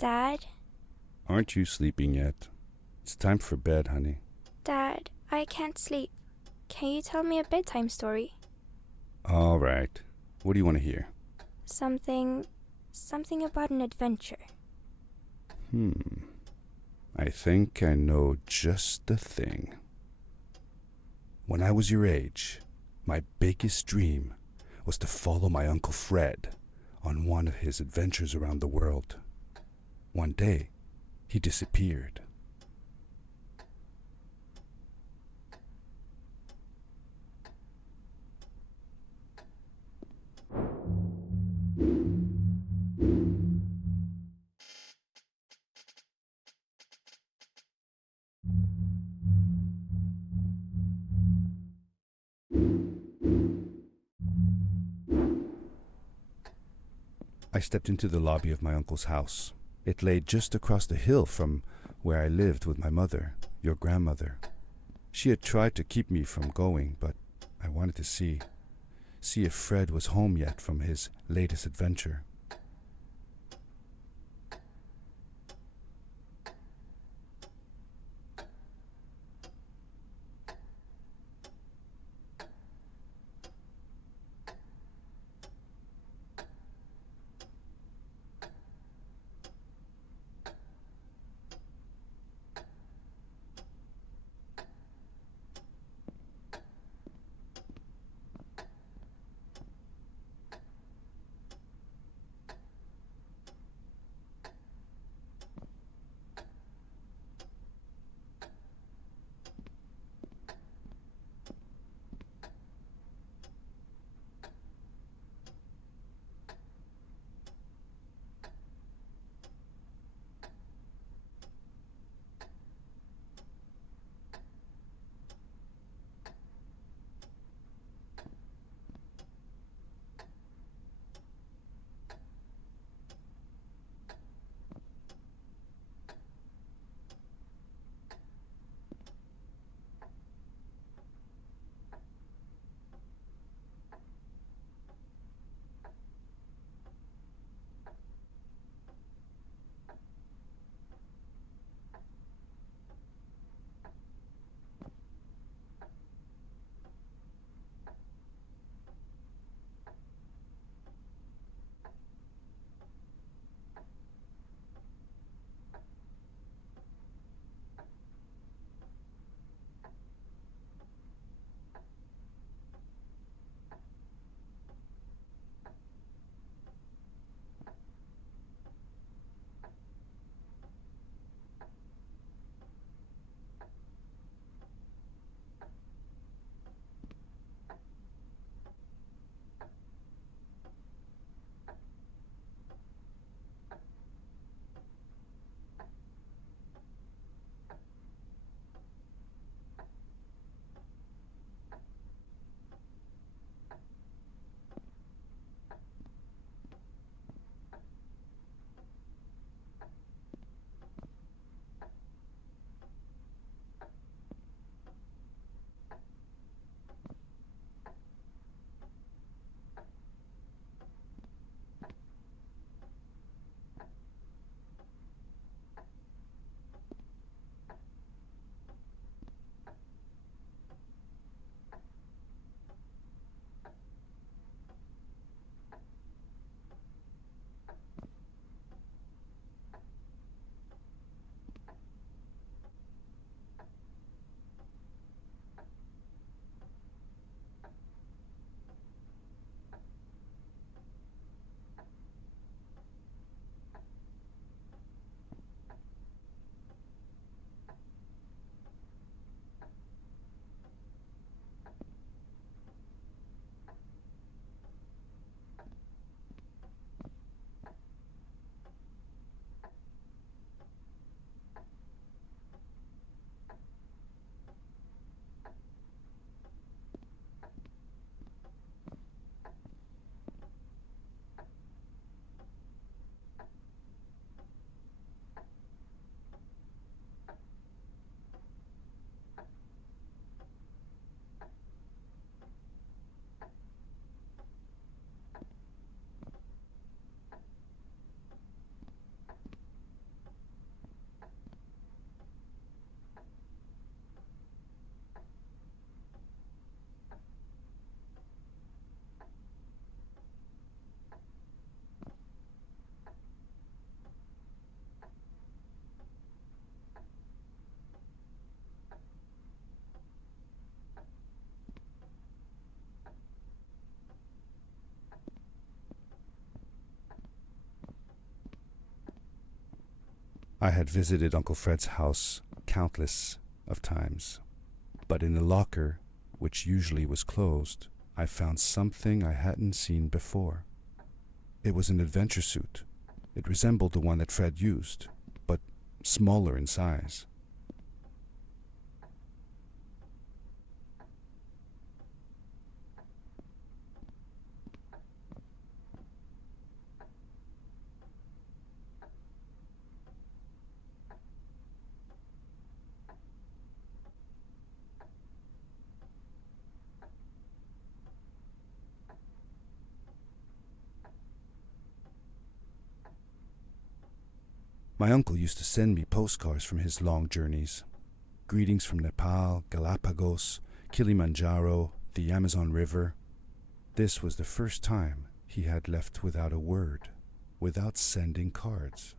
Dad? Aren't you sleeping yet? It's time for bed, honey. Dad, I can't sleep. Can you tell me a bedtime story? All right. What do you want to hear? Something about an adventure. I think I know just the thing. When I was your age, my biggest dream was to follow my Uncle Fred on one of his adventures around the world. One day, he disappeared. I stepped into the lobby of my uncle's house. It lay just across the hill from where I lived with my mother, your grandmother. She had tried to keep me from going, but I wanted to see if Fred was home yet from his latest adventure. I had visited Uncle Fred's house countless of times, but in the locker, which usually was closed, I found something I hadn't seen before. It was an adventure suit. It resembled the one that Fred used, but smaller in size. My uncle used to send me postcards from his long journeys. Greetings from Nepal, Galapagos, Kilimanjaro, the Amazon River. This was the first time he had left without a word, without sending cards.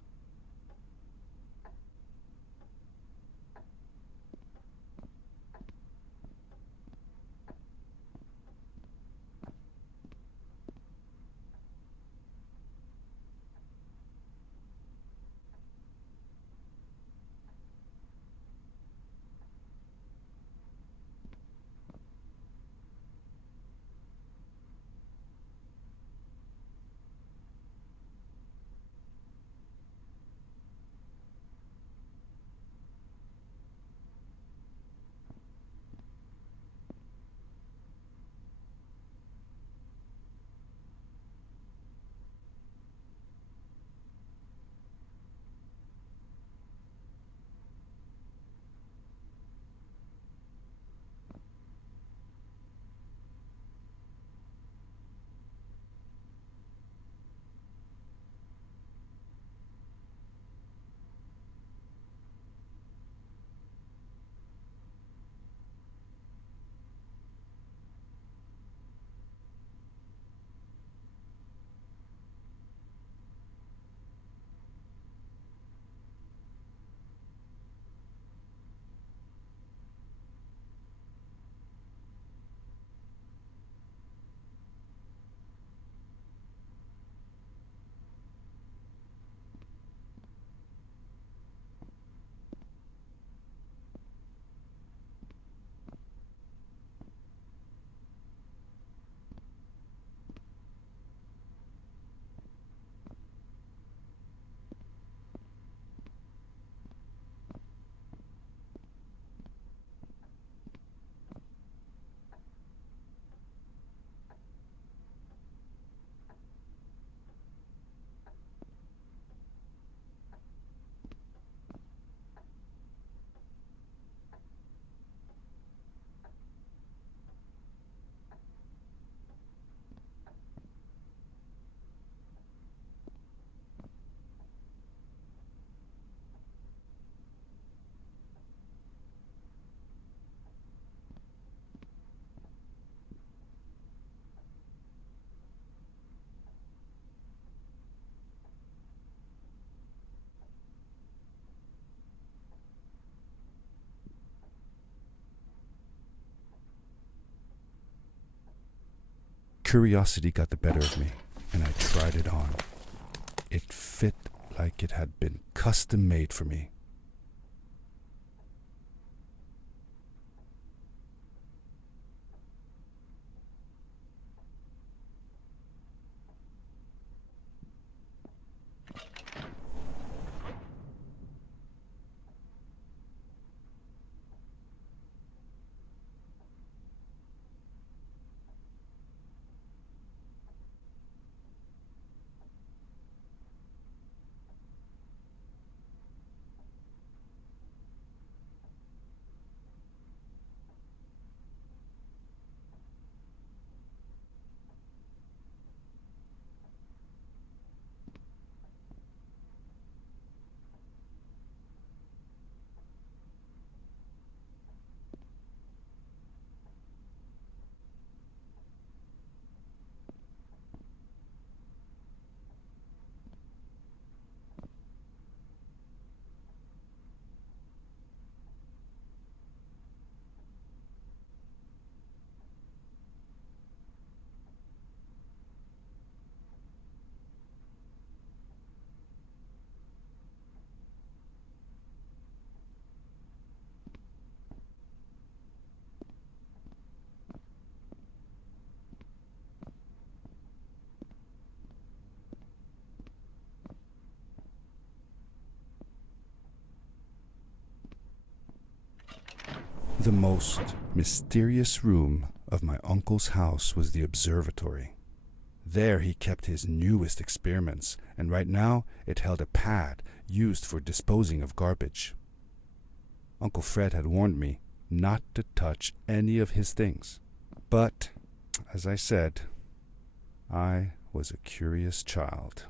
Curiosity got the better of me, and I tried it on. It fit like it had been custom made for me. The most mysterious room of my uncle's house was the observatory. There he kept his newest experiments, and right now it held a pad used for disposing of garbage. Uncle Fred had warned me not to touch any of his things. But, as I said, I was a curious child.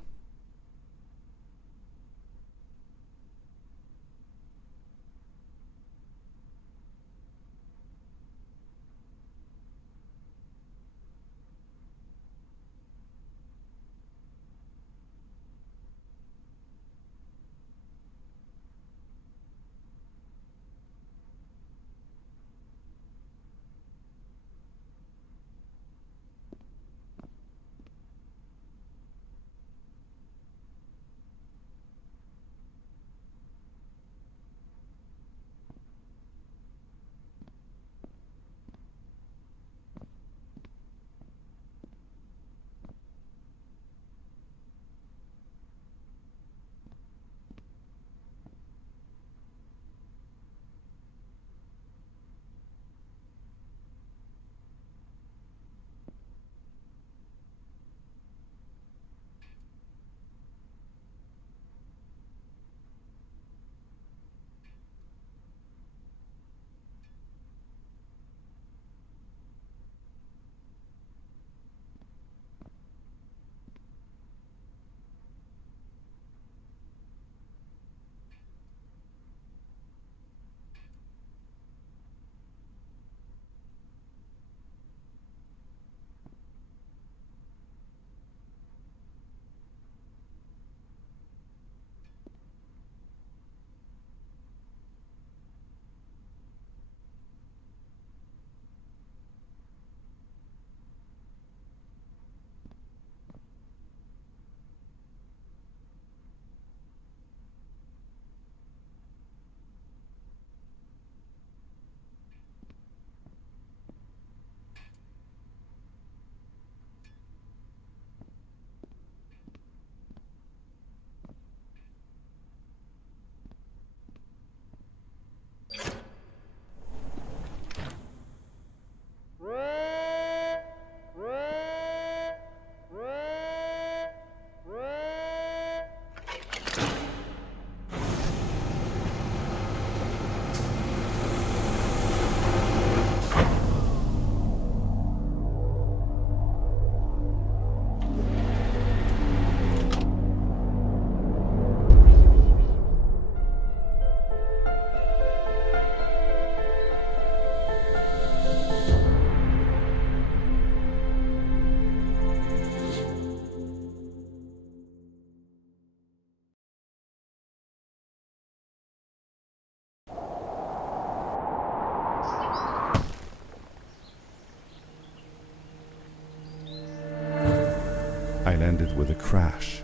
I landed with a crash,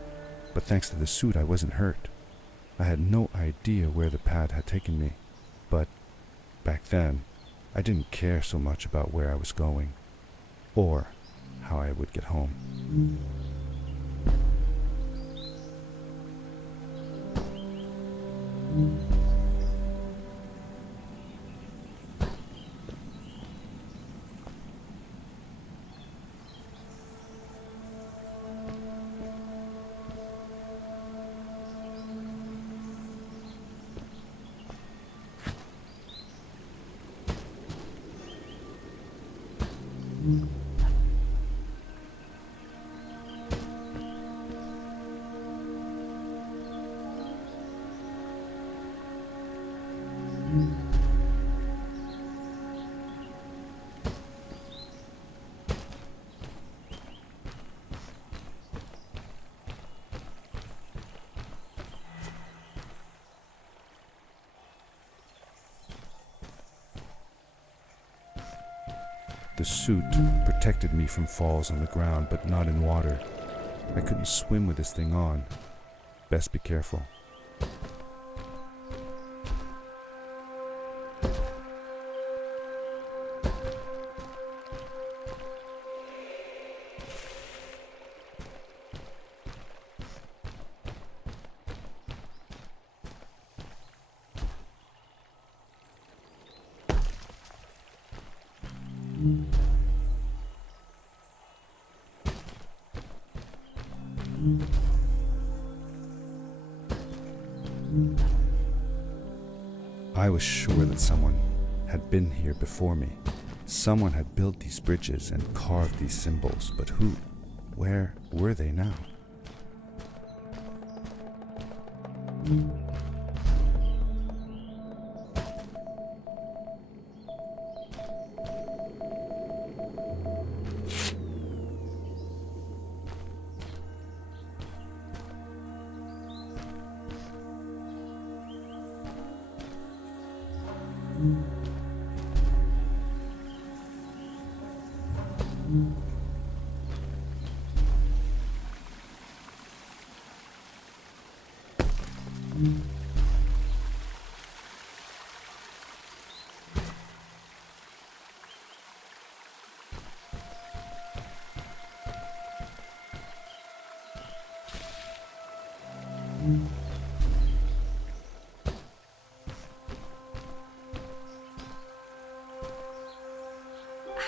but thanks to the suit I wasn't hurt. I had no idea where the pad had taken me, but back then I didn't care so much about where I was going, or how I would get home. The suit protected me from falls on the ground, but not in water. I couldn't swim with this thing on. Best be careful. I was sure that someone had been here before me. Someone had built these bridges and carved these symbols, but who? Where were they now?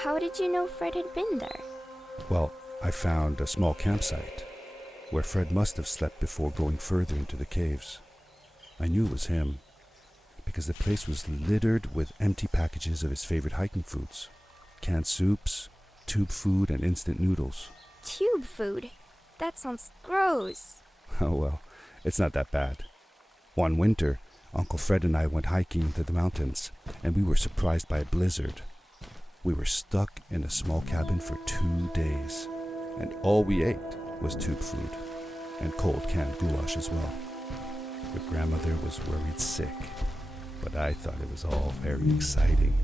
How did you know Fred had been there? Well, I found a small campsite where Fred must have slept before going further into the caves. I knew it was him because the place was littered with empty packages of his favorite hiking foods. Canned soups, tube food, and instant noodles. Tube food? That sounds gross. Oh well, it's not that bad. One winter, Uncle Fred and I went hiking into the mountains, and we were surprised by a blizzard. We were stuck in a small cabin for 2 days, and all we ate was tube food, and cold canned goulash as well. Your grandmother was worried sick, but I thought it was all very exciting.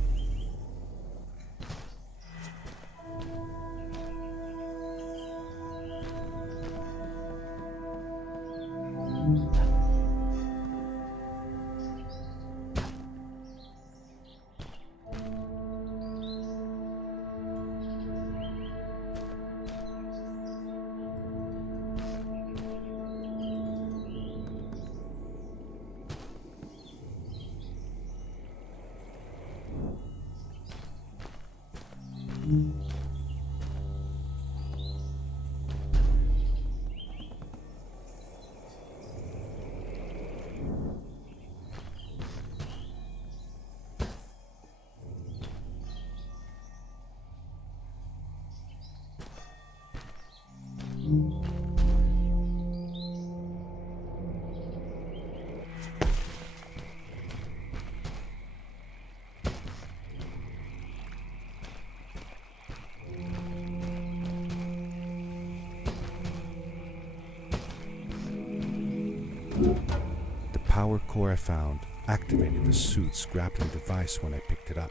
The power core I found activated the suit's grappling device when I picked it up.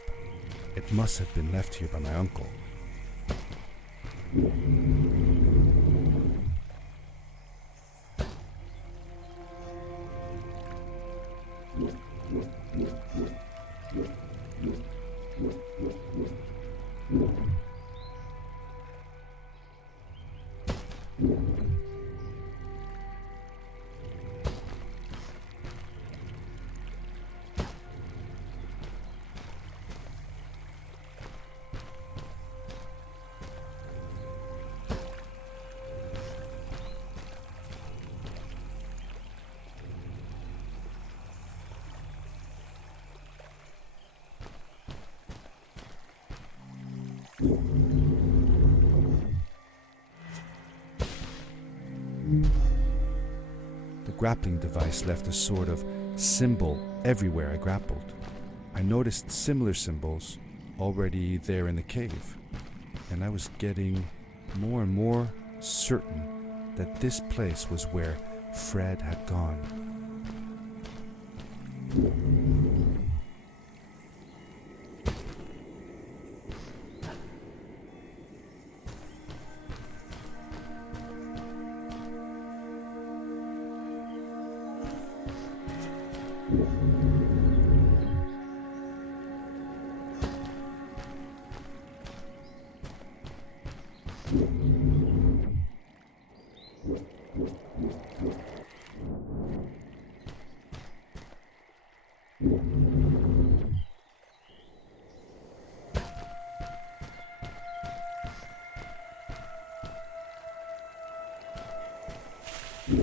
It must have been left here by my uncle. The grappling device left a sort of symbol everywhere I grappled. I noticed similar symbols already there in the cave, and I was getting more and more certain that this place was where Fred had gone. The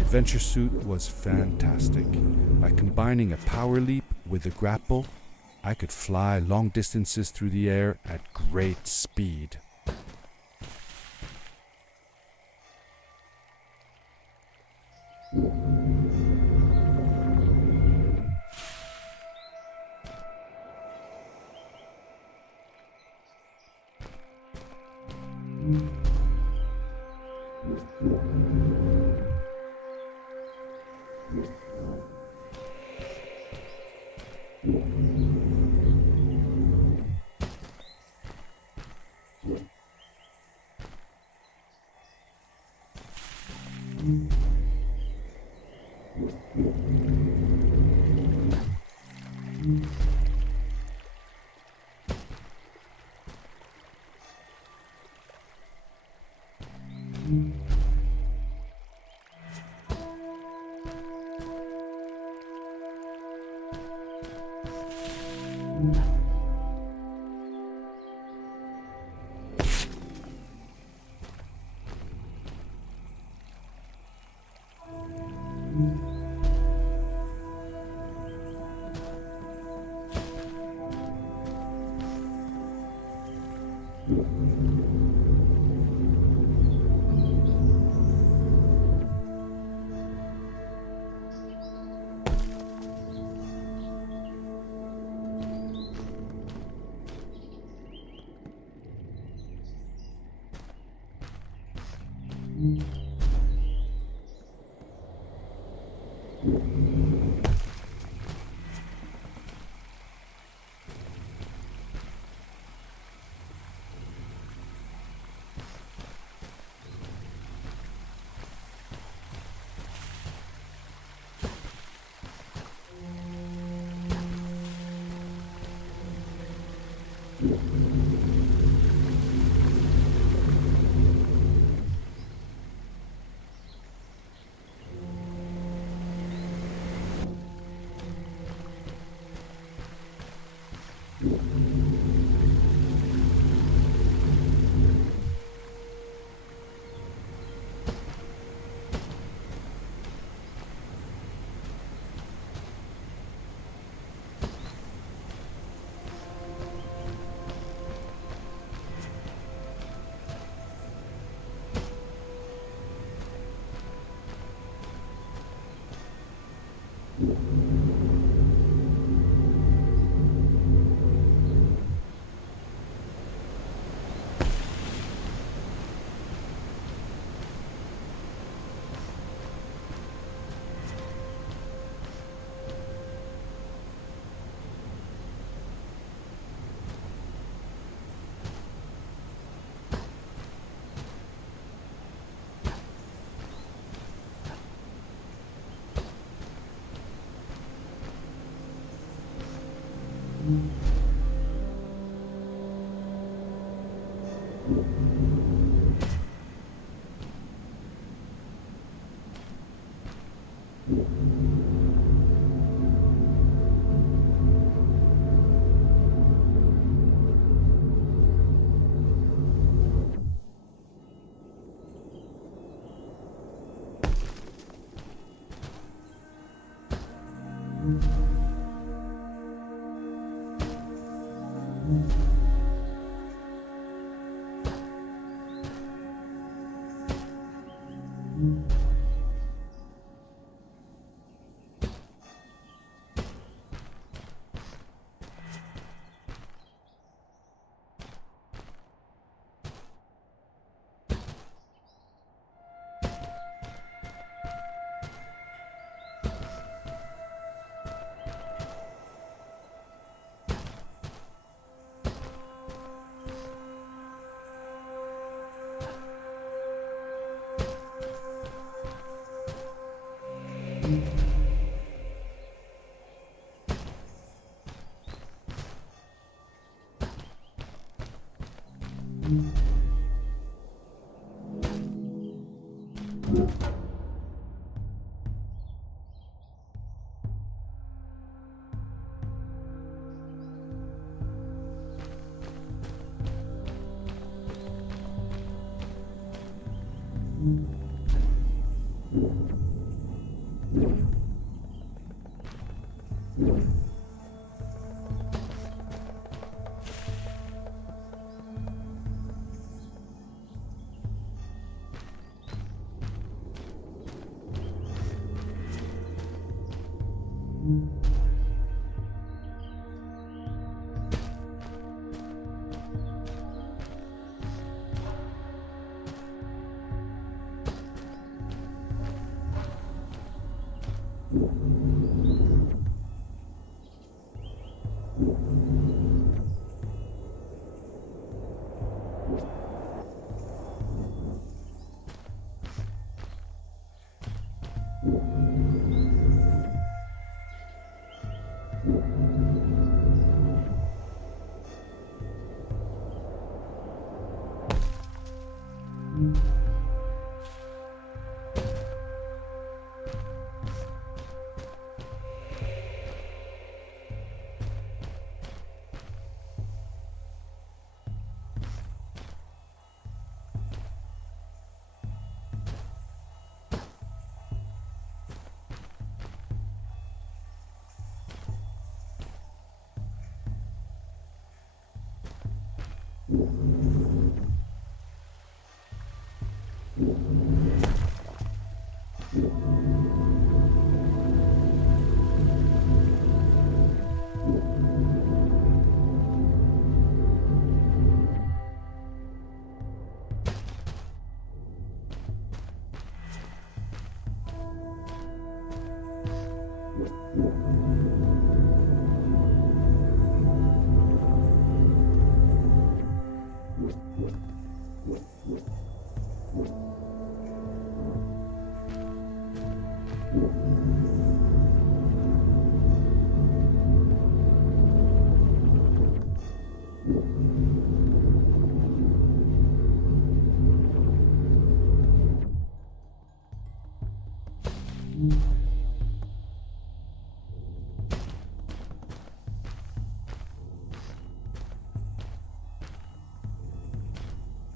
adventure suit was fantastic. By combining a power leap with a grapple, I could fly long distances through the air at great speed.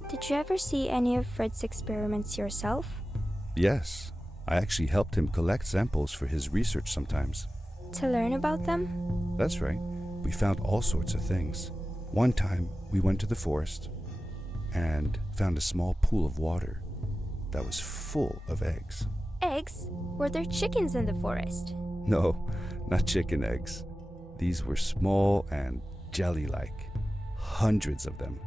Did you ever see any of Fred's experiments yourself? Yes, I actually helped him collect samples for his research sometimes. To learn about them? That's right. We found all sorts of things. One time, we went to the forest and found a small pool of water that was full of eggs. Eggs? Were there chickens in the forest? No, not chicken eggs. These were small and jelly-like. Hundreds of them.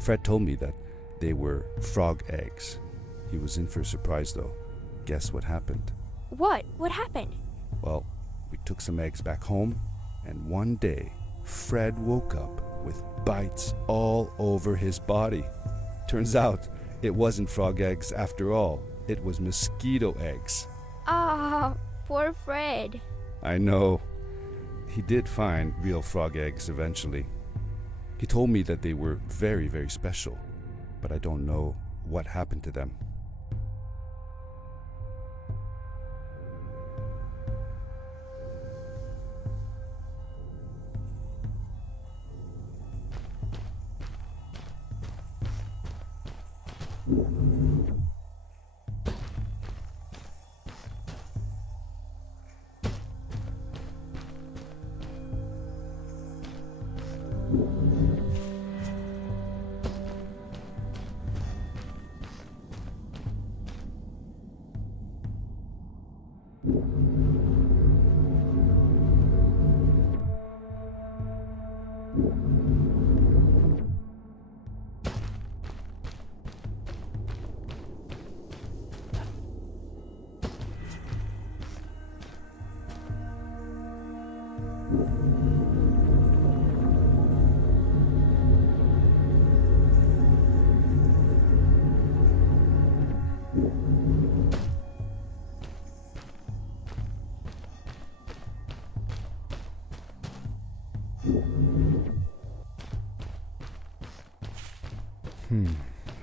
Fred told me that they were frog eggs. He was in for a surprise though. Guess what happened? What? What happened? Well, we took some eggs back home, and one day, Fred woke up with bites all over his body. Turns out, it wasn't frog eggs after all. It was mosquito eggs. Ah, poor Fred. I know. He did find real frog eggs eventually. He told me that they were very, very special, but I don't know what happened to them.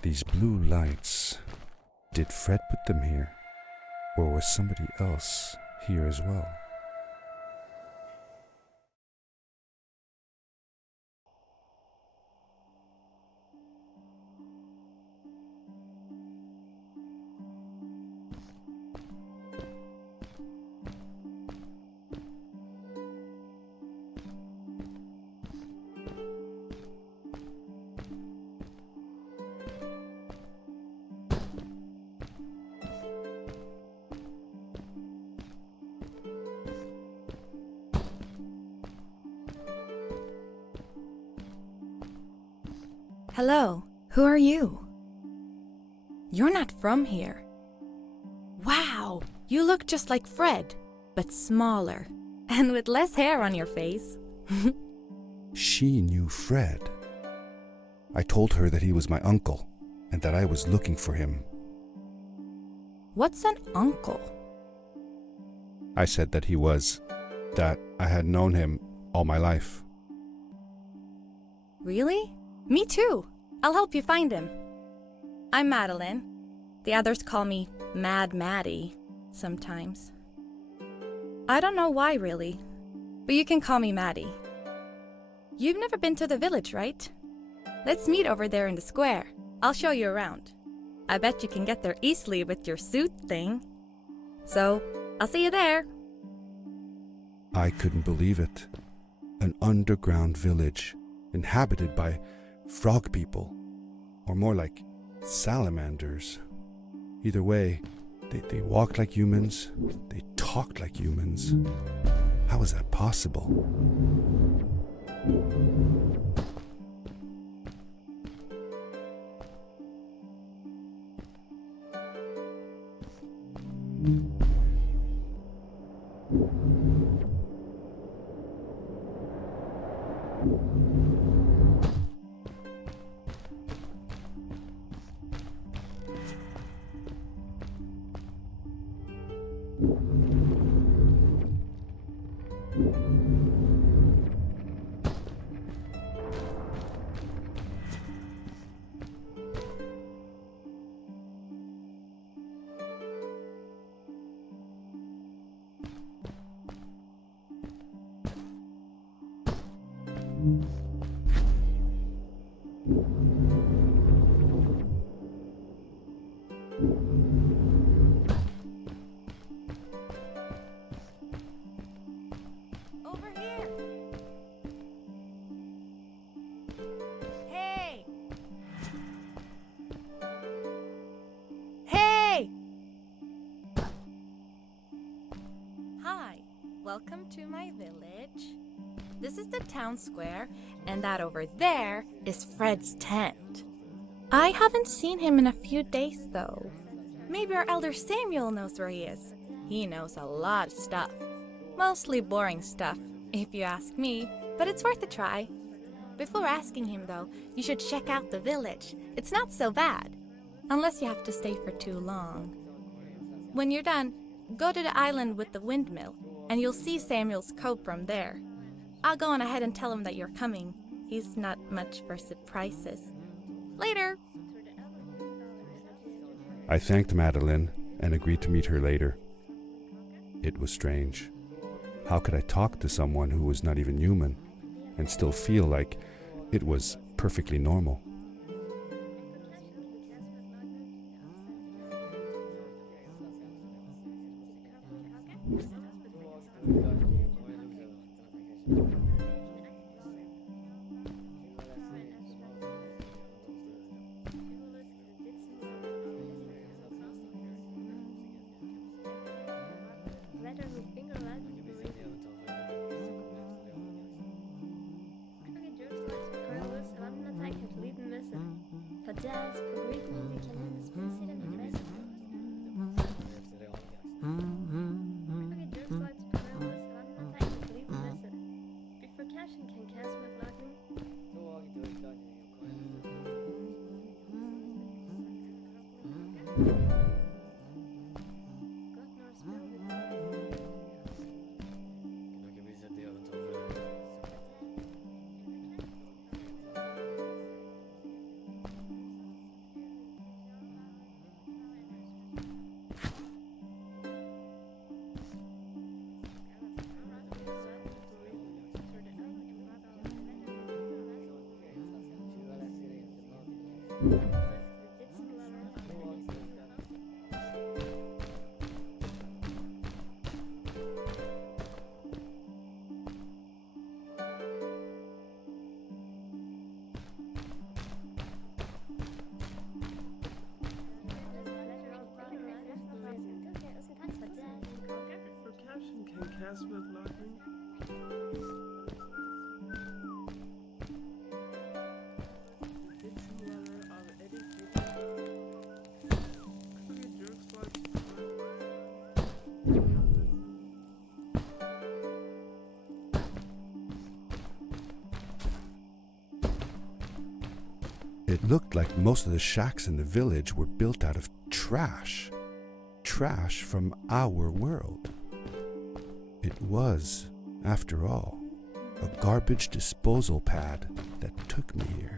These blue lights. Did Fred put them here? Or was somebody else here as well? Hello, who are you? You're not from here. Wow, you look just like Fred, but smaller, and with less hair on your face. She knew Fred. I told her that he was my uncle, and that I was looking for him. What's an uncle? I said that that I had known him all my life. Really? Me too. I'll help you find him. I'm Madeline. The others call me Mad Maddie sometimes. I don't know why really, but you can call me Maddie. You've never been to the village, right? Let's meet over there in the square. I'll show you around. I bet you can get there easily with your suit thing. So, I'll see you there. I couldn't believe it. An underground village, inhabited by frog people, or more like salamanders. Either way, they walked like humans, they talked like humans. How is that possible? Over here. Hey. Hey. Hi. Welcome to my village. This is the town square, and that over there is Fred's tent. I haven't seen him in a few days, though. Maybe our elder Samuel knows where he is. He knows a lot of stuff. Mostly boring stuff, if you ask me, but it's worth a try. Before asking him, though, you should check out the village. It's not so bad, unless you have to stay for too long. When you're done, go to the island with the windmill, and you'll see Samuel's cove from there. I'll go on ahead and tell him that you're coming. He's not much for surprises. Later! I thanked Madeline and agreed to meet her later. It was strange. How could I talk to someone who was not even human and still feel like it was perfectly normal? It looked like most of the shacks in the village were built out of trash. Trash from our world. It was, after all, a garbage disposal pad that took me here.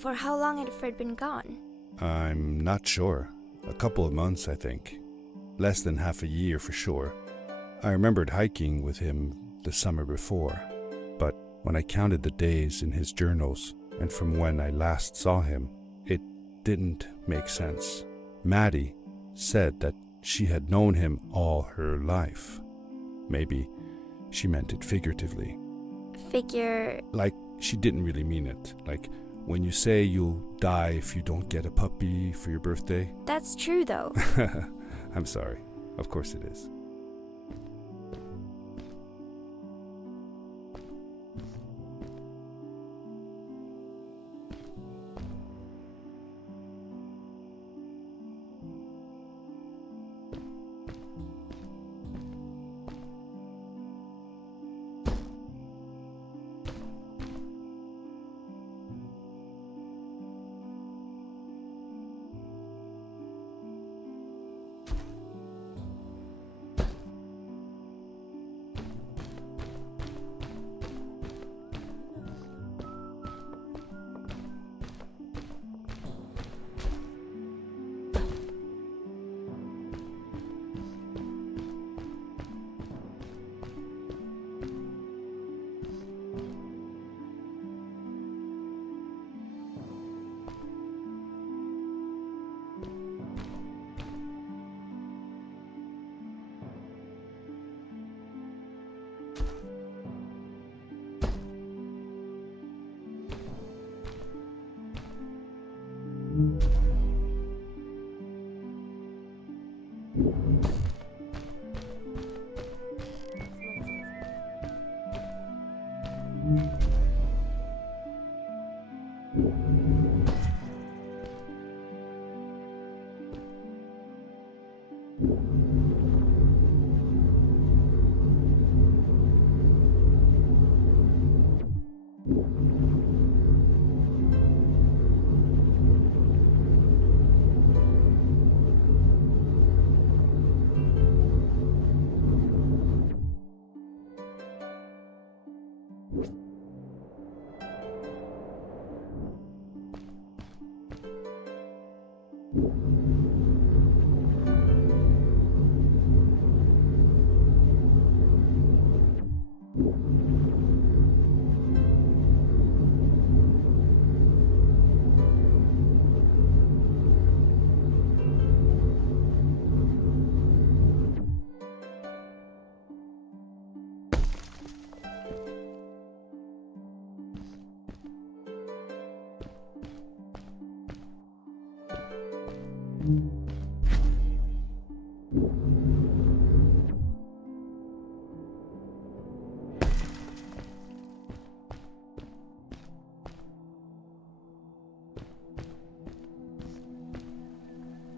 For how long had Fred been gone? I'm not sure. A couple of months, I think. Less than half a year for sure. I remembered hiking with him the summer before, but when I counted the days in his journals and from when I last saw him, it didn't make sense. Maddie said that she had known him all her life. Maybe she meant it figuratively. Figure... Like she didn't really mean it. Like when you say you'll die if you don't get a puppy for your birthday. That's true, though. I'm sorry. Of course it is.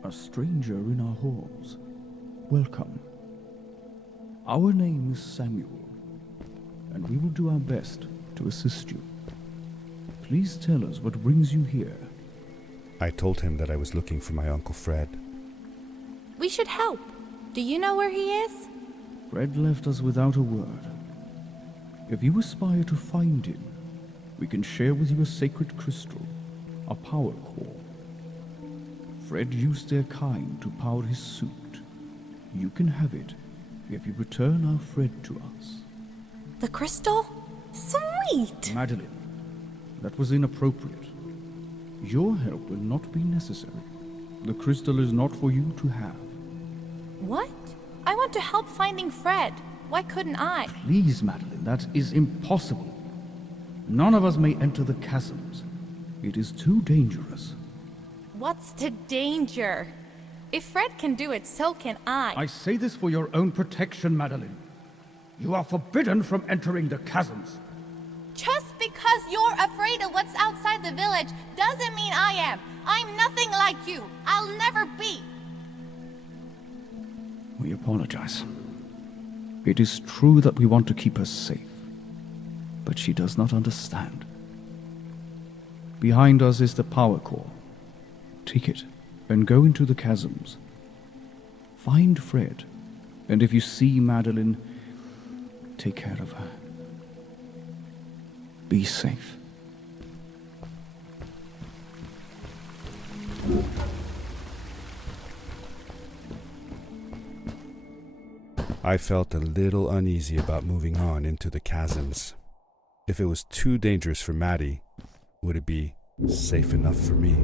A stranger in our halls. Welcome. Our name is Samuel, and we will do our best to assist you. Please tell us what brings you here. I told him that I was looking for my Uncle Fred. We should help. Do you know where he is? Fred left us without a word. If you aspire to find him, we can share with you a sacred crystal, a power core. Fred used their kind to power his suit. You can have it if you return our Fred to us. The crystal? Sweet! Madeline, that was inappropriate. Your help will not be necessary. The crystal is not for you to have. What? I want to help finding Fred. Why couldn't I? Please, Madeline, that is impossible. None of us may enter the chasms. It is too dangerous. What's the danger? If Fred can do it, so can I. I say this for your own protection, Madeline. You are forbidden from entering the chasms. Just because you're afraid of what's outside the village doesn't mean I am. I'm nothing like you. I'll never be. We apologize. It is true that we want to keep her safe, but she does not understand. Behind us is the power core. Take it and go into the chasms. Find Fred, and if you see Madeline, take care of her. Be safe. I felt a little uneasy about moving on into the chasms. If it was too dangerous for Maddie, would it be safe enough for me?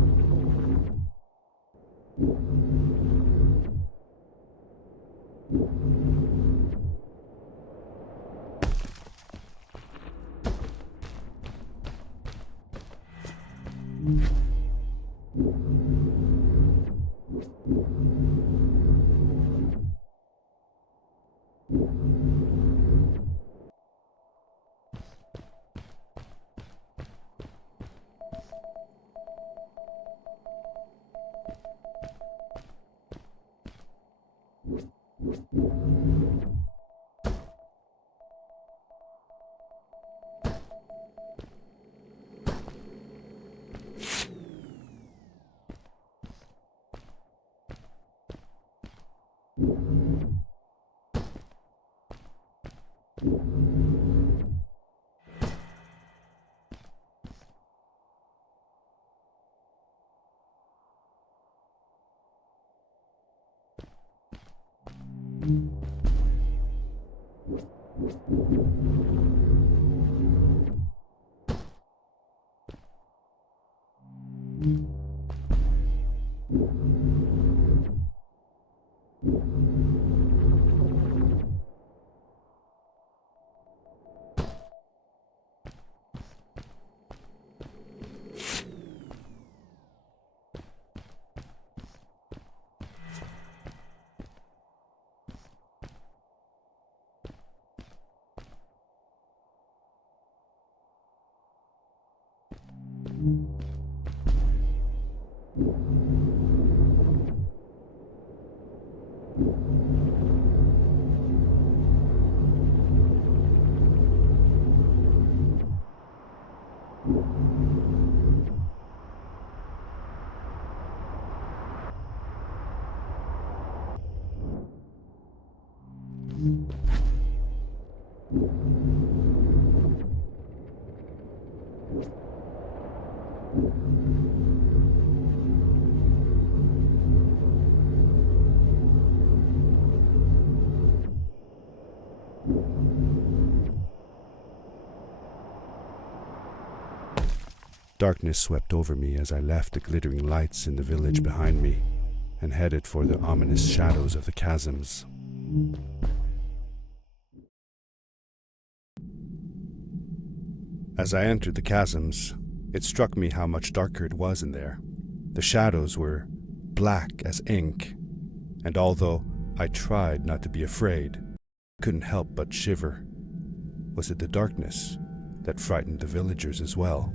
Darkness swept over me as I left the glittering lights in the village behind me and headed for the ominous shadows of the chasms. As I entered the chasms, it struck me how much darker it was in there. The shadows were black as ink, and although I tried not to be afraid, I couldn't help but shiver. Was it the darkness that frightened the villagers as well?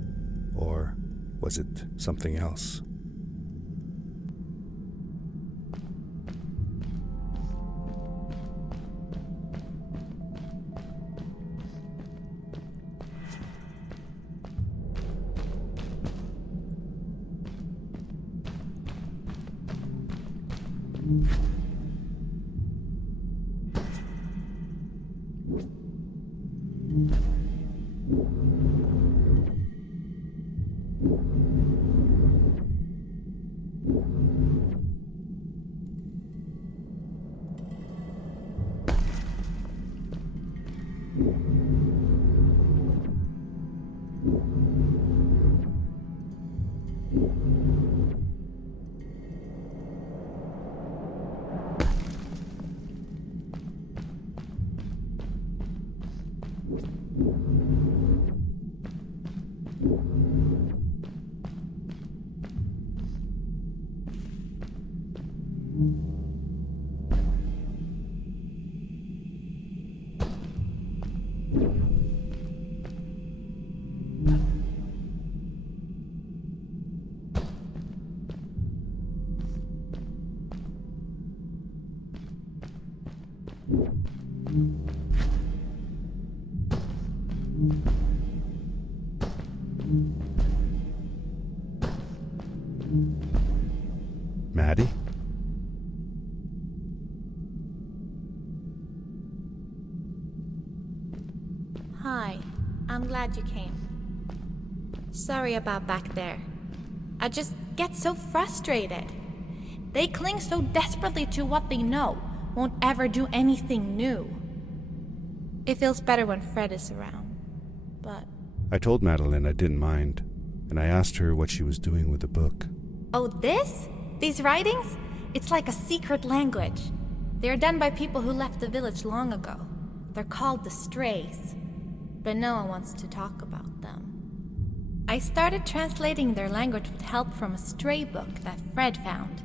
Or was it something else? Maddie? Hi, I'm glad you came. Sorry about back there. I just get so frustrated. They cling so desperately to what they know, won't ever do anything new. It feels better when Fred is around, but... I told Madeline I didn't mind, and I asked her what she was doing with the book. Oh, this? These writings? It's like a secret language. They're done by people who left the village long ago. They're called the Strays, but no one wants to talk about them. I started translating their language with help from a stray book that Fred found.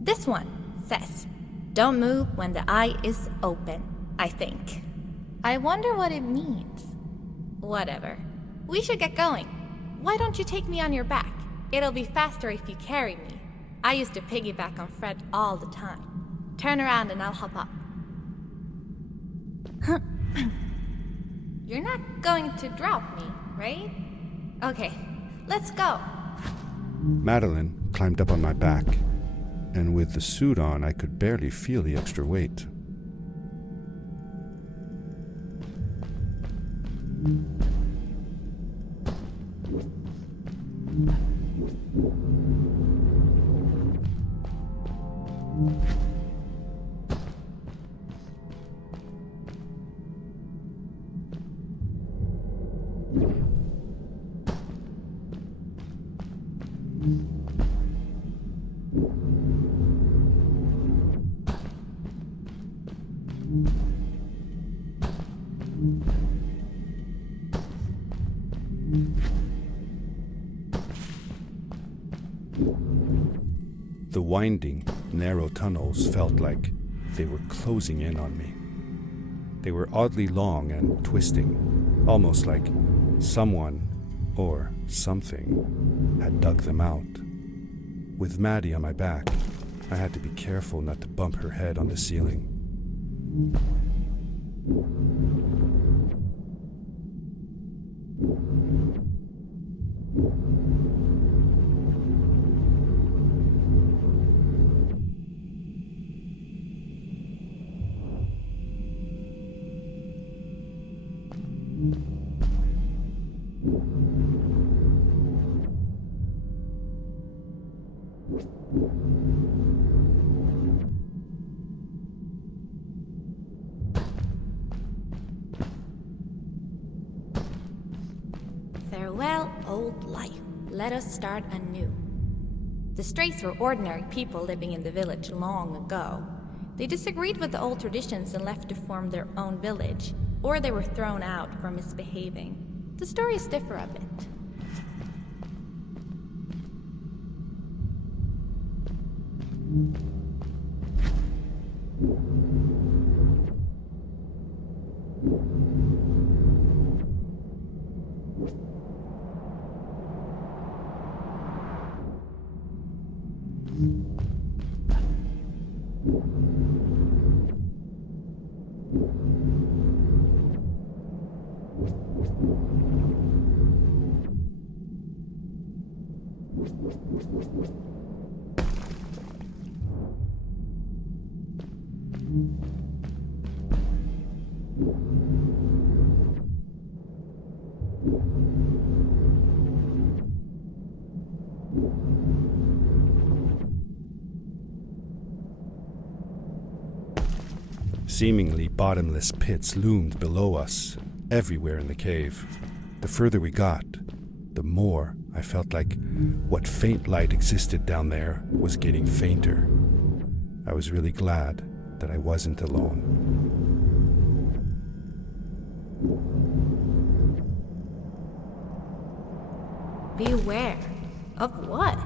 This one says, "Don't move when the eye is open," I think. I wonder what it means. Whatever. We should get going. Why don't you take me on your back? It'll be faster if you carry me. I used to piggyback on Fred all the time. Turn around and I'll hop up. You're not going to drop me, right? Okay, let's go. Madeline climbed up on my back, and with the suit on, I could barely feel the extra weight. The winding, narrow tunnels felt like they were closing in on me. They were oddly long and twisting, almost like someone or something had dug them out. With Maddie on my back, I had to be careful not to bump her head on the ceiling. Farewell, old life. Let us start anew. The Strays were ordinary people living in the village long ago. They disagreed with the old traditions and left to form their own village, or they were thrown out for misbehaving. The stories differ a bit. Seemingly bottomless pits loomed below us, everywhere in the cave. The further we got, the more I felt like what faint light existed down there was getting fainter. I was really glad that I wasn't alone. Beware. Of what?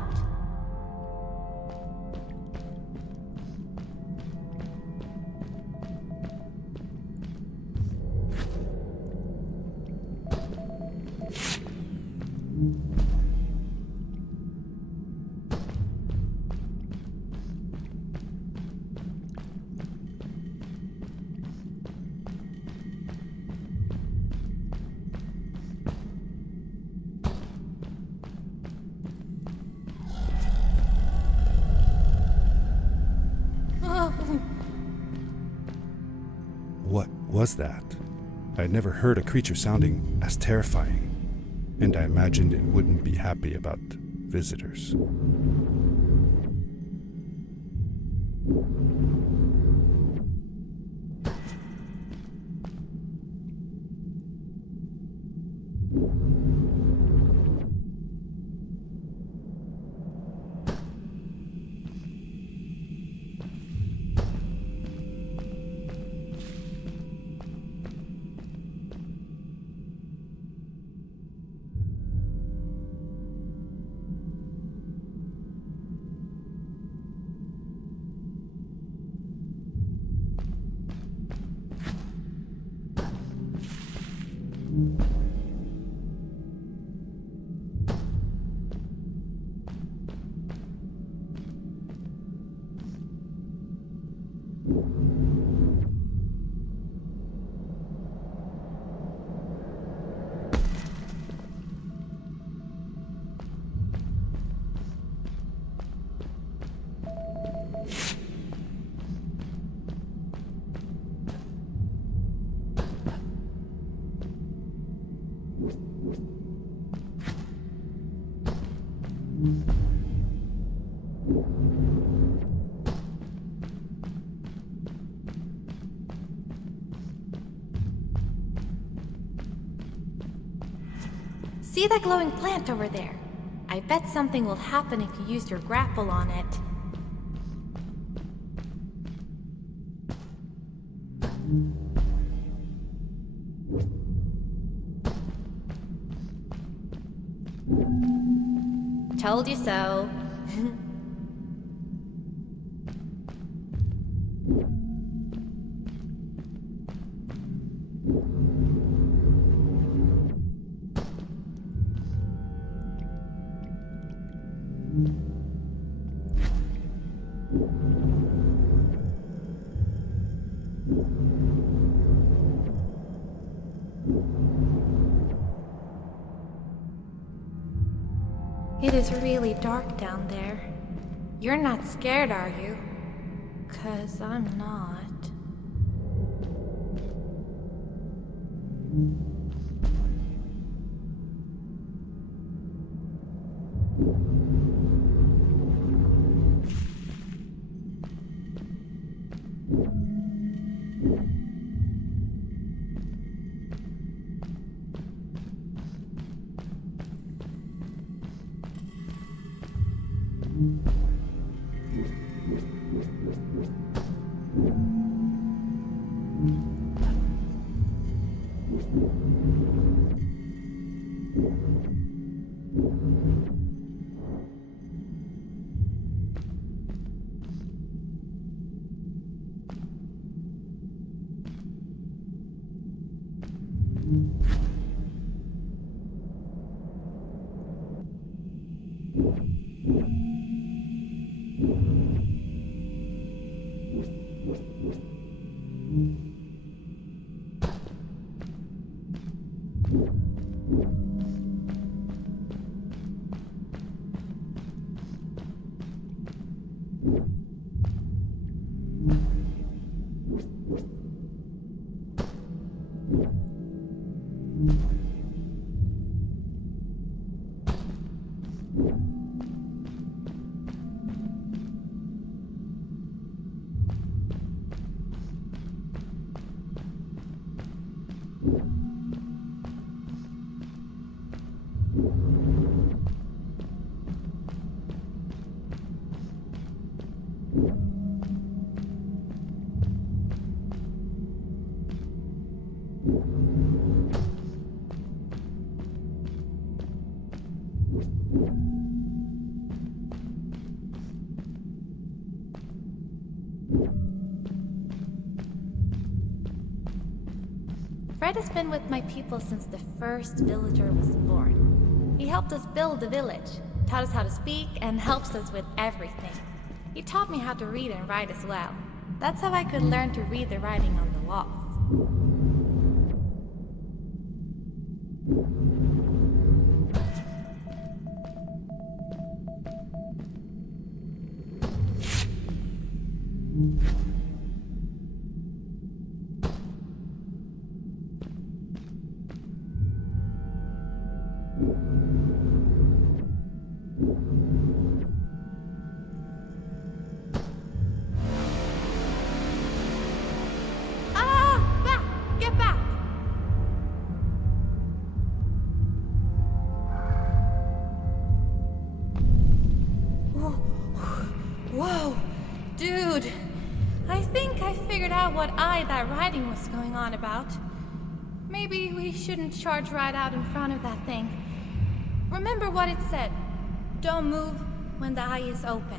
What was that? I had never heard a creature sounding as terrifying, and I imagined it wouldn't be happy about visitors. See that glowing plant over there? I bet something will happen if you use your grapple on it. Told you so. It is really dark down there. You're not scared, are you? 'Cause I'm not. Fred has been with my people since the first villager was born. He helped us build the village, taught us how to speak, and helps us with everything. He taught me how to read and write as well. That's how I could learn to read the writing on the walls. Get back! Whoa, dude. I think I figured out what that writing was going on about. Maybe we shouldn't charge right out in front of that thing. Remember what it said. Don't move when the eye is open.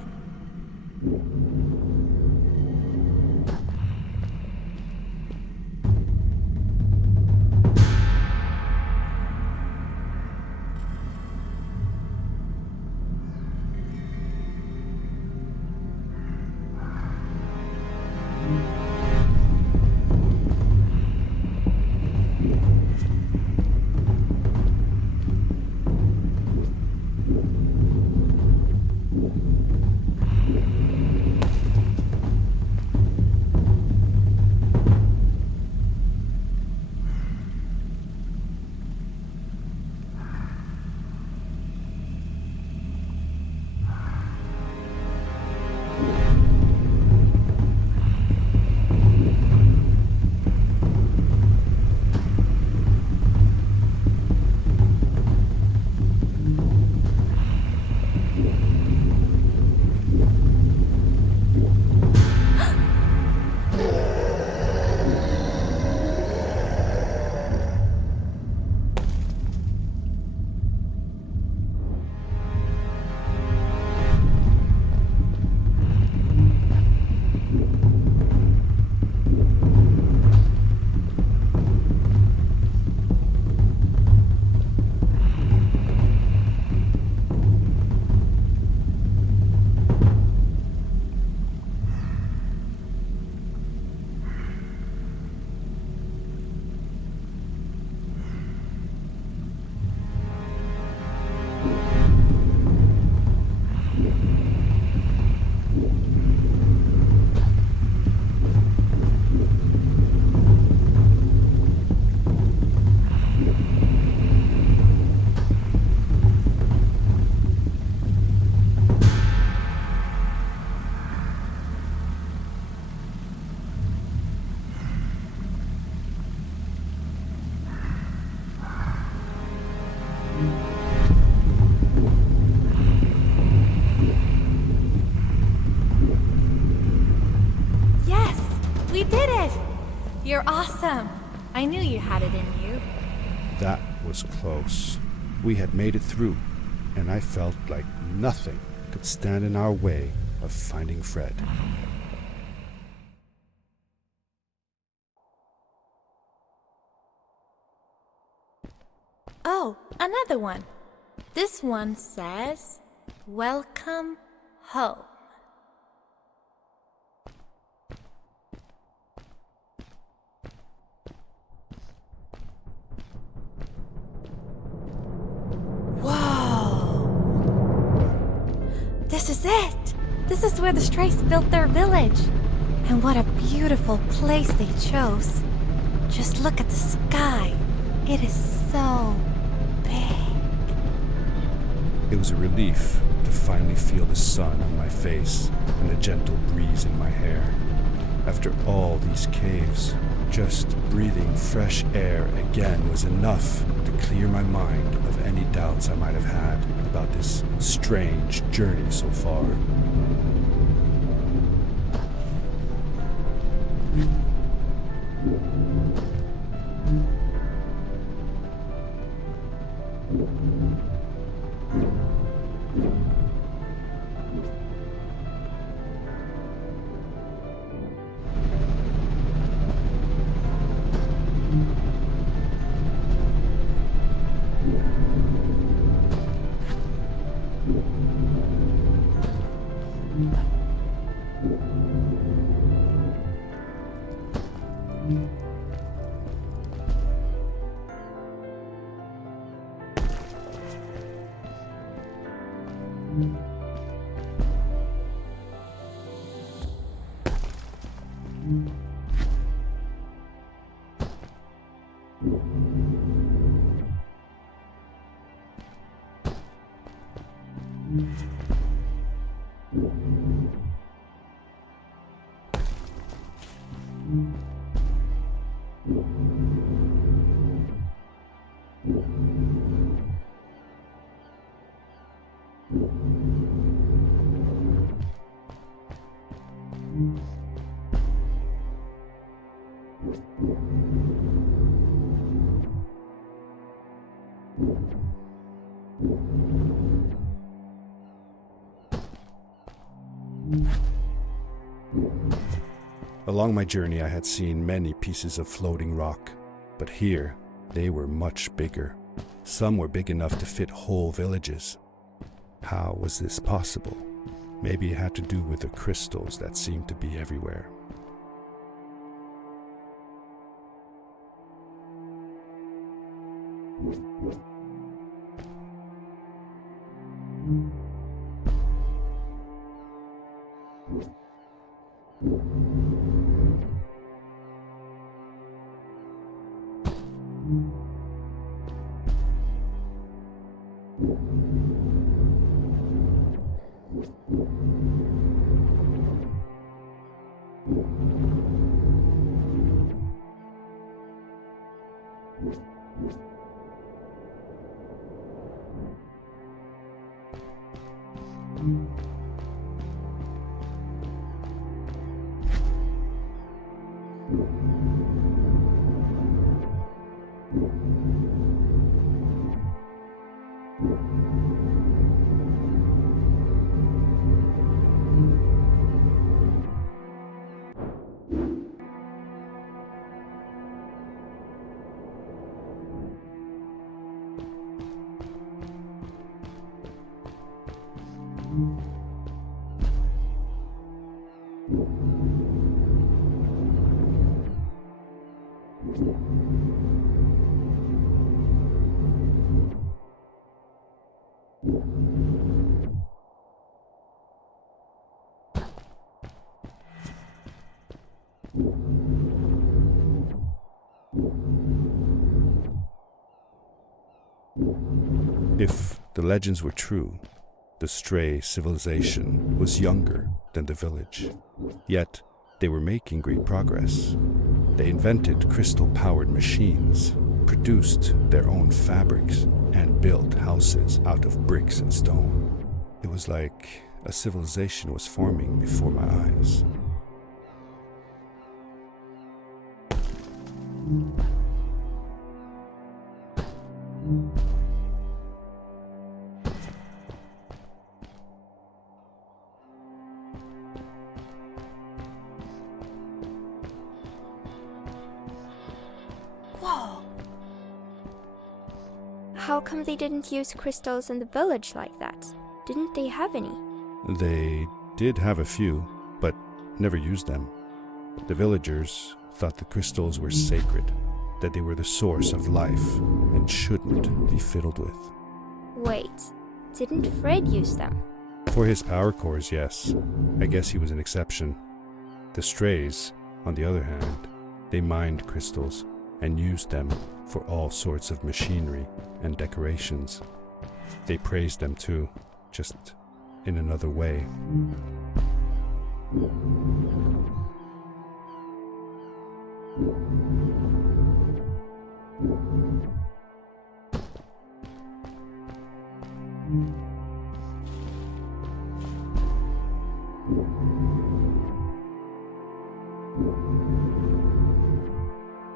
We did it! You're awesome. I knew you had it in you. That was close. We had made it through, and I felt like nothing could stand in our way of finding Fred. Oh, another one. This one says, "Welcome home." Whoa! This is it! This is where the Strays built their village. And what a beautiful place they chose. Just look at the sky. It is so big. It was a relief to finally feel the sun on my face and a gentle breeze in my hair. After all these caves, just breathing fresh air again was enough to clear my mind of any doubts I might have had about this strange journey so far. Along my journey, I had seen many pieces of floating rock, but here they were much bigger. Some were big enough to fit whole villages. How was this possible? Maybe it had to do with the crystals that seemed to be everywhere. If the legends were true, the Stray civilization was younger than the village. Yet, they were making great progress. They invented crystal-powered machines, produced their own fabrics, and built houses out of bricks and stone. It was like a civilization was forming before my eyes. Whoa! How come they didn't use crystals in the village like that? Didn't they have any? They did have a few, but never used them. The villagers thought the crystals were sacred, that they were the source of life and shouldn't be fiddled with. Wait, didn't Fred use them? For his power cores, yes. I guess he was an exception. The strays, on the other hand, they mined crystals and used them for all sorts of machinery and decorations. They praised them too, just in another way.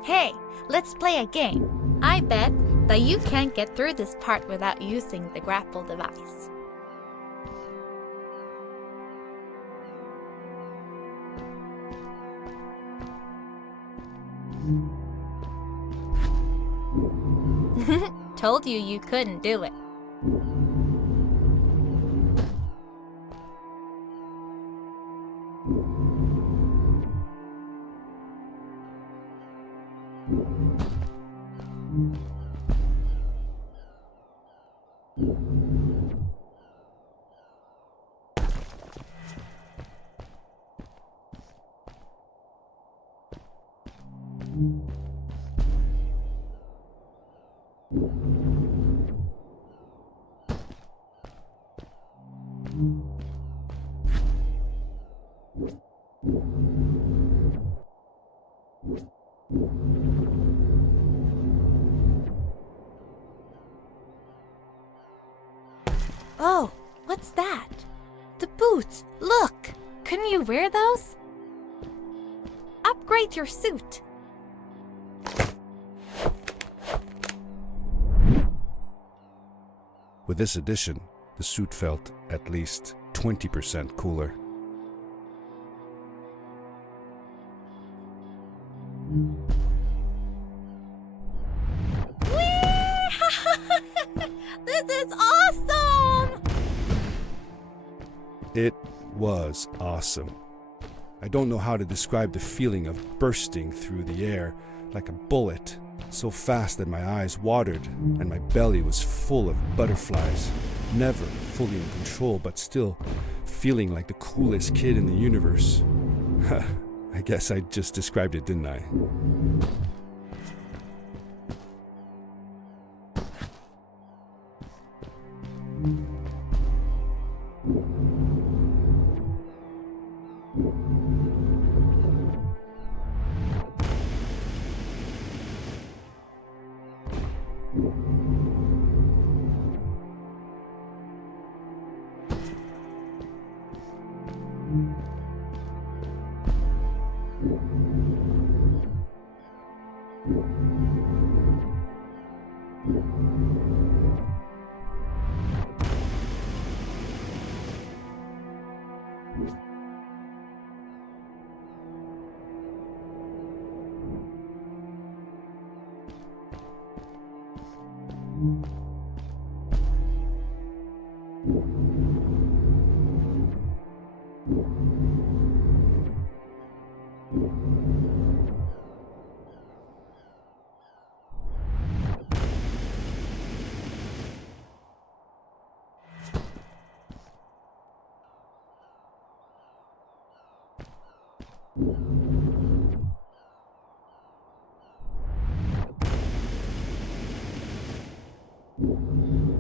Hey, let's play a game. I bet that you can't get through this part without using the grapple device. Told you couldn't do it. Oh, what's that? The boots! Look! Couldn't you wear those? Upgrade your suit! With this addition, the suit felt at least 20% cooler. This is awesome! It was awesome. I don't know how to describe the feeling of bursting through the air like a bullet, so fast that my eyes watered and my belly was full of butterflies, never fully in control, but still feeling like the coolest kid in the universe. I guess I just described it, didn't I?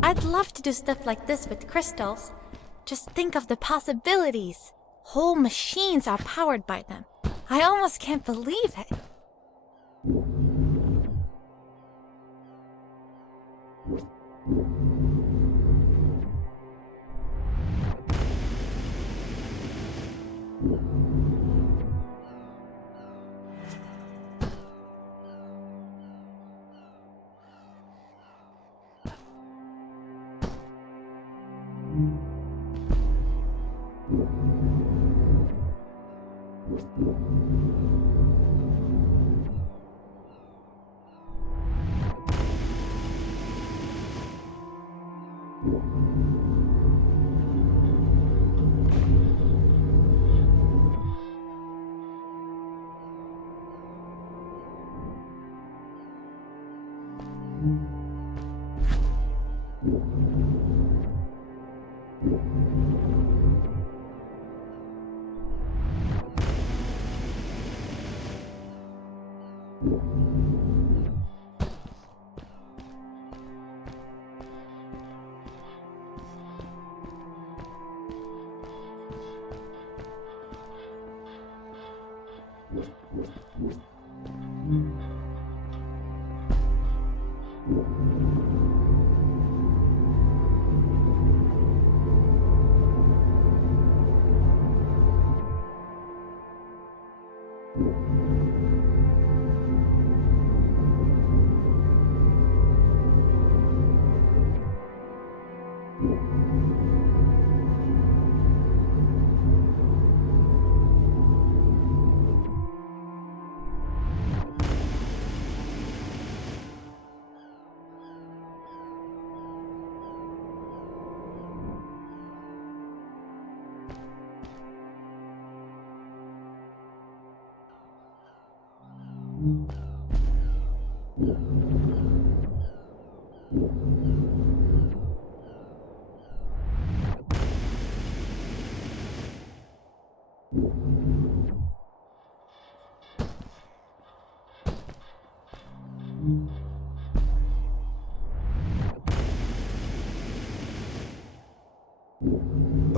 I'd love to do stuff like this with crystals. Just think of the possibilities. Whole machines are powered by them. I almost can't believe it. A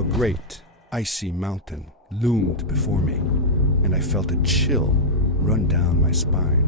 great, icy mountain loomed before me, and I felt a chill run down my spine.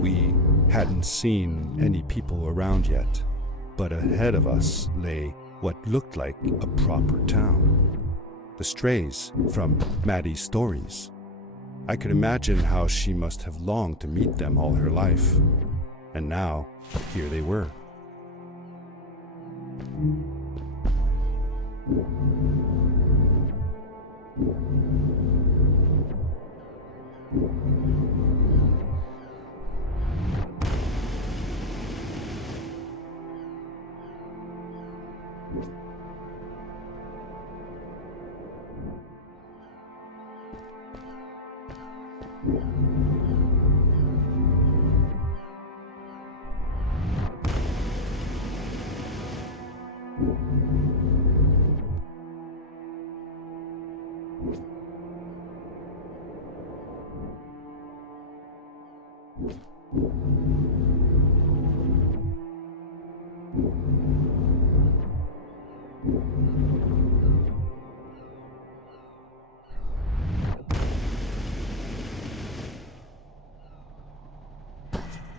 We hadn't seen any people around yet, but ahead of us lay what looked like a proper town. The strays from Maddie's stories. I could imagine how she must have longed to meet them all her life. And now, here they were.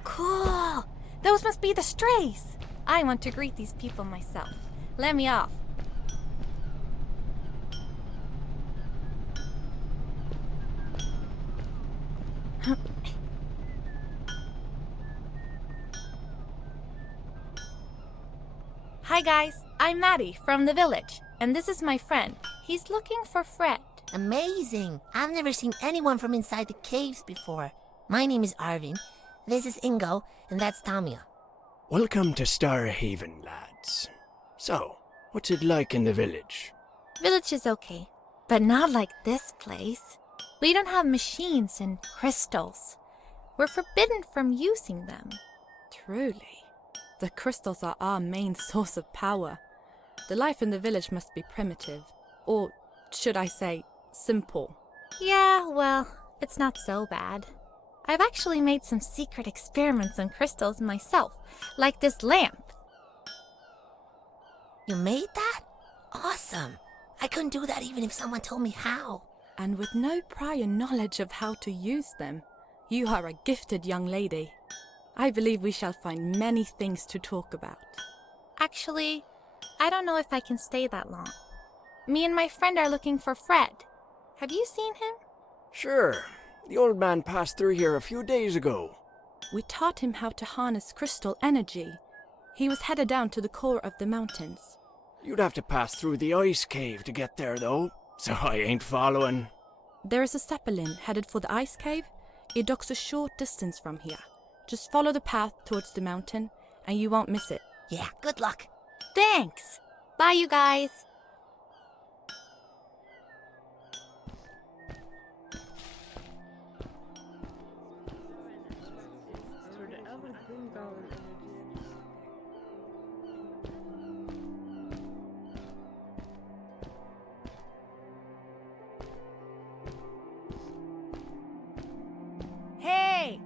Cool! Those must be the strays! I want to greet these people myself. Let me off. Hi guys, I'm Maddie from the village, and this is my friend. He's looking for Fred. Amazing! I've never seen anyone from inside the caves before. My name is Arvin. This is Ingo, and that's Tamia. Welcome to Starhaven, lads. So, what's it like in the village? Village is okay, but not like this place. We don't have machines and crystals. We're forbidden from using them. Truly, the crystals are our main source of power. The life in the village must be primitive, or should I say, simple. Yeah, well, It's not so bad. I've actually made some secret experiments on crystals myself, like this lamp. You made that? Awesome. I couldn't do that even if someone told me how. And with no prior knowledge of how to use them, you are a gifted young lady. I believe we shall find many things to talk about. Actually, I don't know if I can stay that long. Me and my friend are looking for Fred. Have you seen him? Sure. The old man passed through here a few days ago. We taught him how to harness crystal energy. He was headed down to the core of the mountains. You'd have to pass through the ice cave to get there, though, so I ain't following. There is a Zeppelin headed for the ice cave. It docks a short distance from here. Just follow the path towards the mountain, and you won't miss it. Yeah, good luck. Thanks! Bye, you guys! Hey!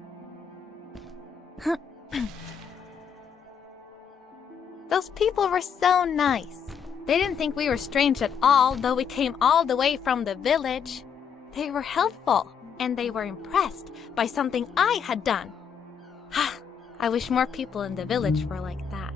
Those people were so nice. They didn't think we were strange at all, though we came all the way from the village. They were helpful, and they were impressed by something I had done. I wish more people in the village were like that.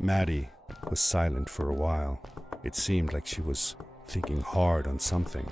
Maddie was silent for a while. It seemed like she was thinking hard on something.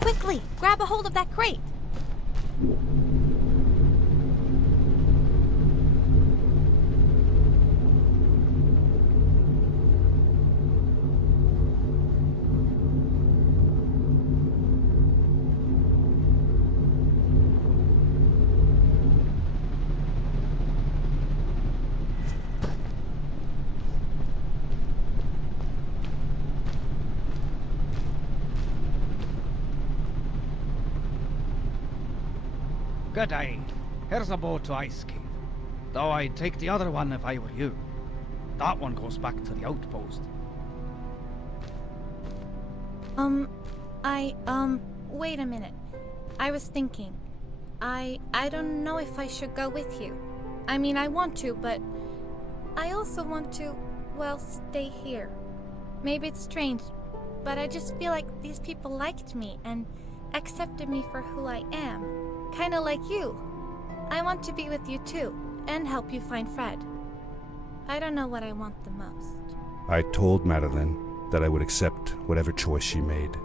Quickly, grab a hold of that crate. Good day. Here's a boat to Ice Cave. Though I'd take the other one if I were you. That one goes back to the outpost. Wait a minute. I was thinking. I don't know if I should go with you. I mean, I want to, but I also want to, well, stay here. Maybe it's strange, but I just feel like these people liked me and accepted me for who I am. Kinda like you. I want to be with you too, and help you find Fred. I don't know what I want the most. I told Madeline that I would accept whatever choice she made.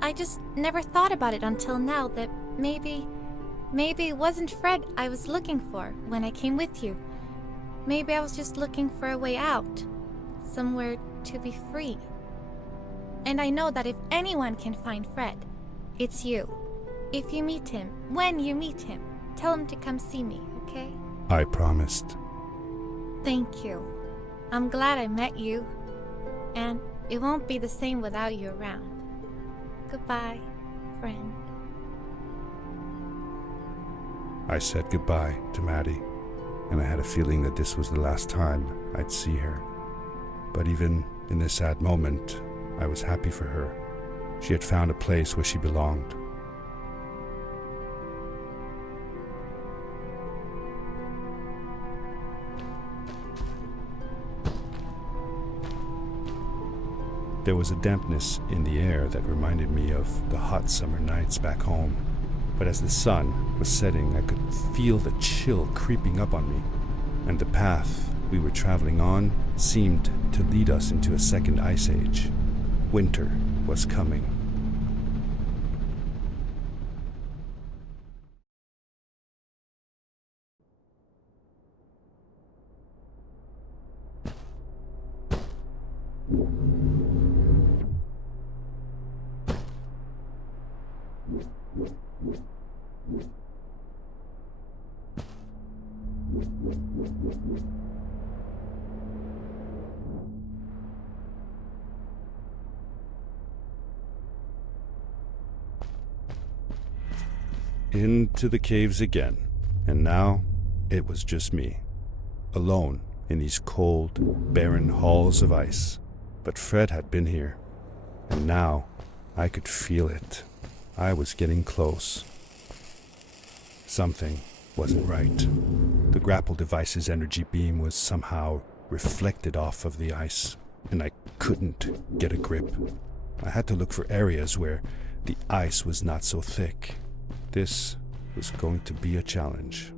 I just never thought about it until now that maybe it wasn't Fred I was looking for when I came with you. Maybe I was just looking for a way out. Somewhere to be free. And I know that if anyone can find Fred, it's you. If you meet him, when you meet him, tell him to come see me, okay? I promised. Thank you. I'm glad I met you. And it won't be the same without you around. Goodbye, friend. I said goodbye to Maddie, and I had a feeling that this was the last time I'd see her. But even in this sad moment, I was happy for her. She had found a place where she belonged. There was a dampness in the air that reminded me of the hot summer nights back home. But as the sun was setting, I could feel the chill creeping up on me, and the path we were traveling on seemed to lead us into a second ice age. Winter was coming. Into the caves again, and now it was just me, alone in these cold, barren halls of ice. But Fred had been here, and now I could feel it. I was getting close. Something wasn't right. The grapple device's energy beam was somehow reflected off of the ice, and I couldn't get a grip. I had to look for areas where the ice was not so thick. This was going to be a challenge.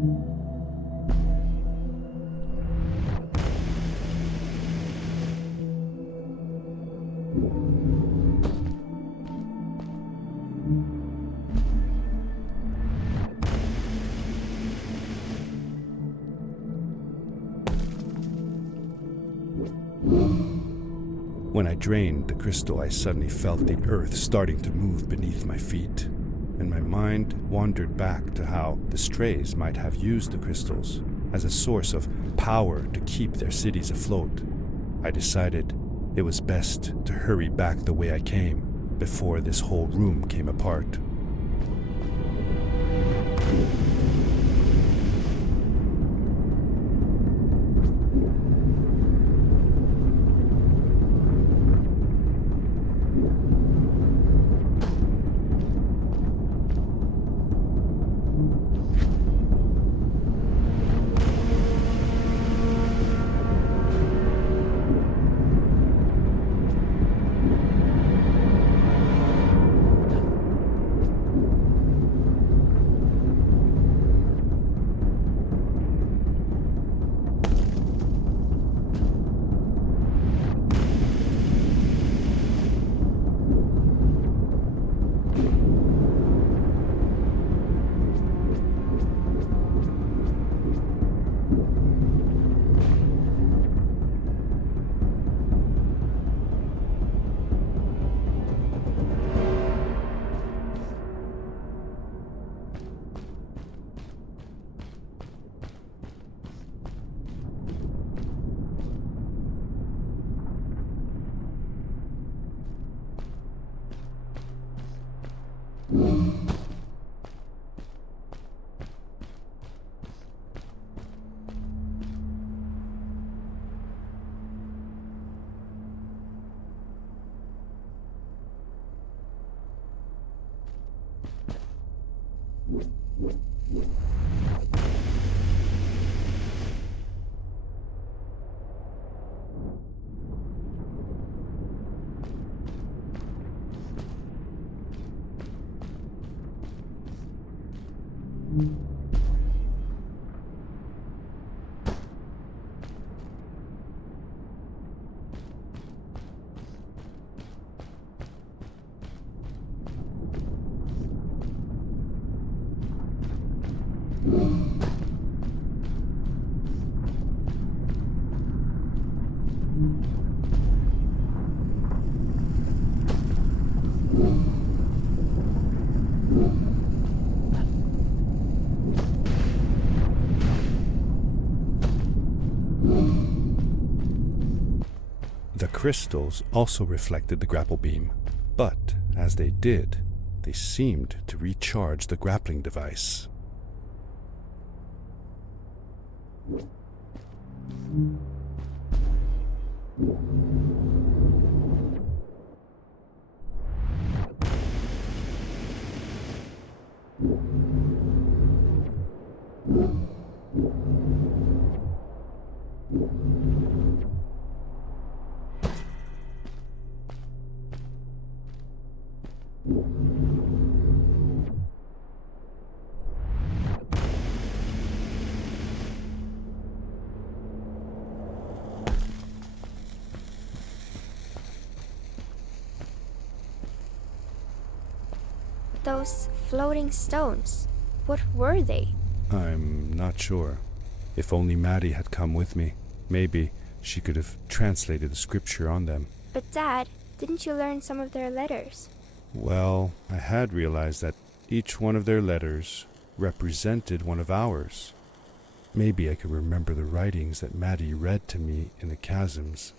When I drained the crystal, I suddenly felt the earth starting to move beneath my feet, and my mind wandered back to how the strays might have used the crystals as a source of power to keep their cities afloat. I decided it was best to hurry back the way I came before this whole room came apart. The crystals also reflected the grapple beam, but as they did, they seemed to recharge the grappling device. Those floating stones, what were they? I'm not sure. If only Maddie had come with me, maybe she could have translated the scripture on them. But Dad, didn't you learn some of their letters? Well, I had realized that each one of their letters represented one of ours. Maybe I could remember the writings that Maddie read to me in the chasms.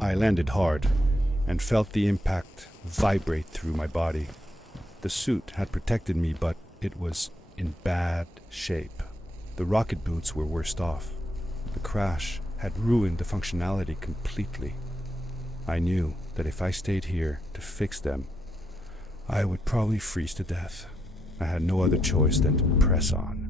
I landed hard and felt the impact vibrate through my body. The suit had protected me, but it was in bad shape. The rocket boots were worst off. The crash had ruined the functionality completely. I knew that if I stayed here to fix them, I would probably freeze to death. I had no other choice than to press on.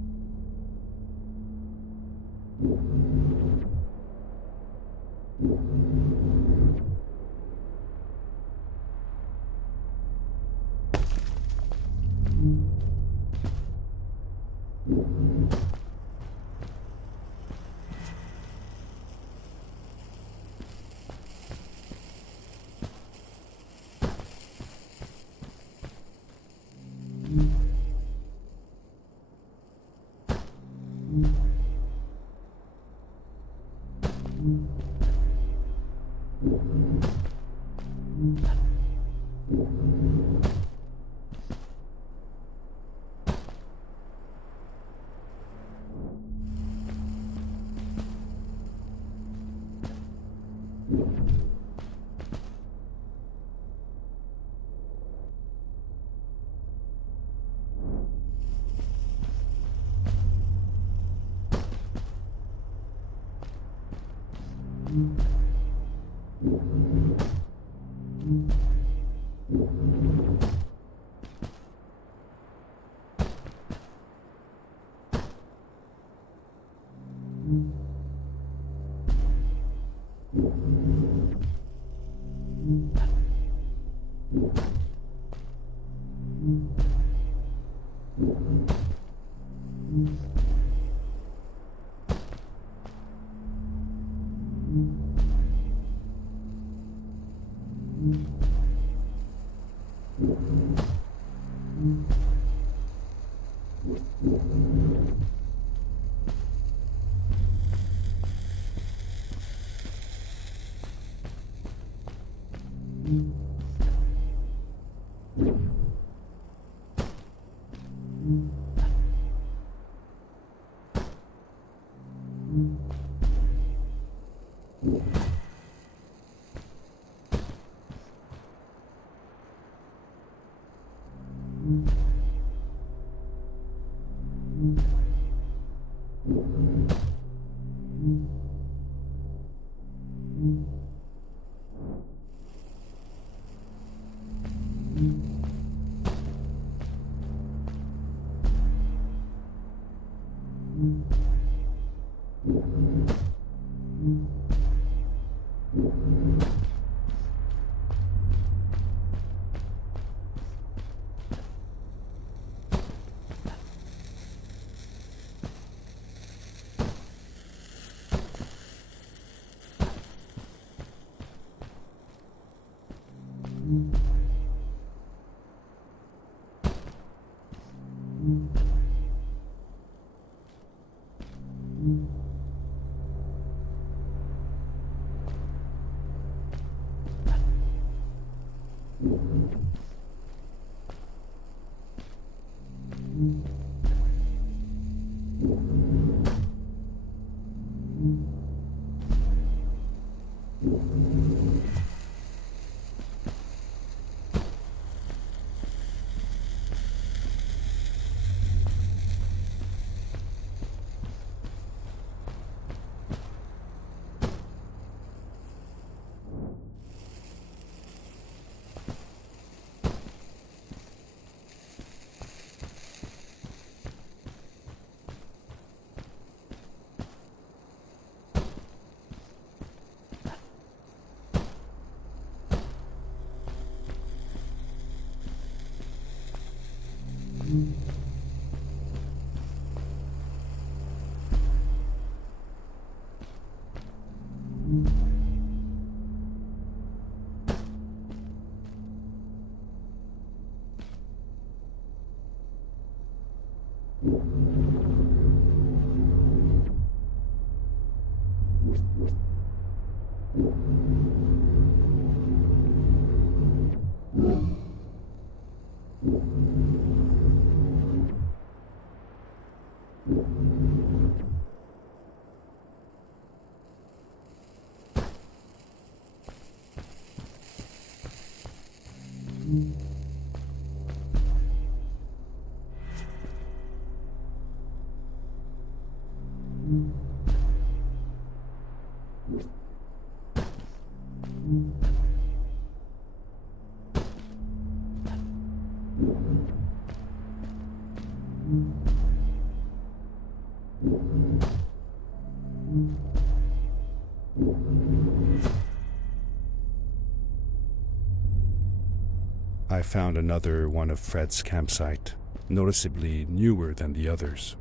I found another one of Fred's campsite, noticeably newer than the others.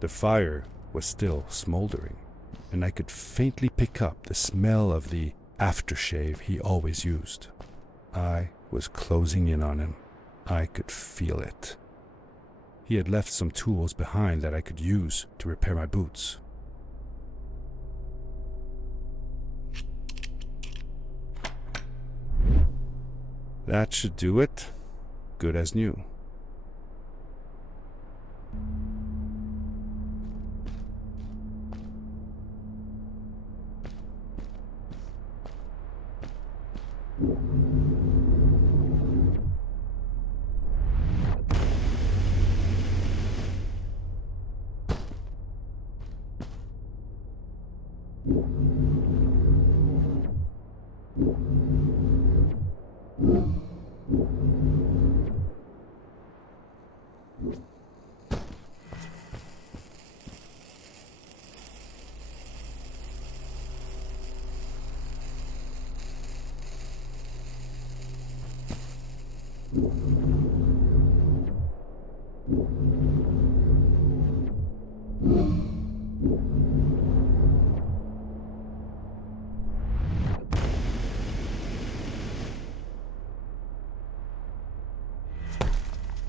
The fire was still smoldering, and I could faintly pick up the smell of the aftershave he always used. I was closing in on him. I could feel it. He had left some tools behind that I could use to repair my boots. That should do it. Good as new.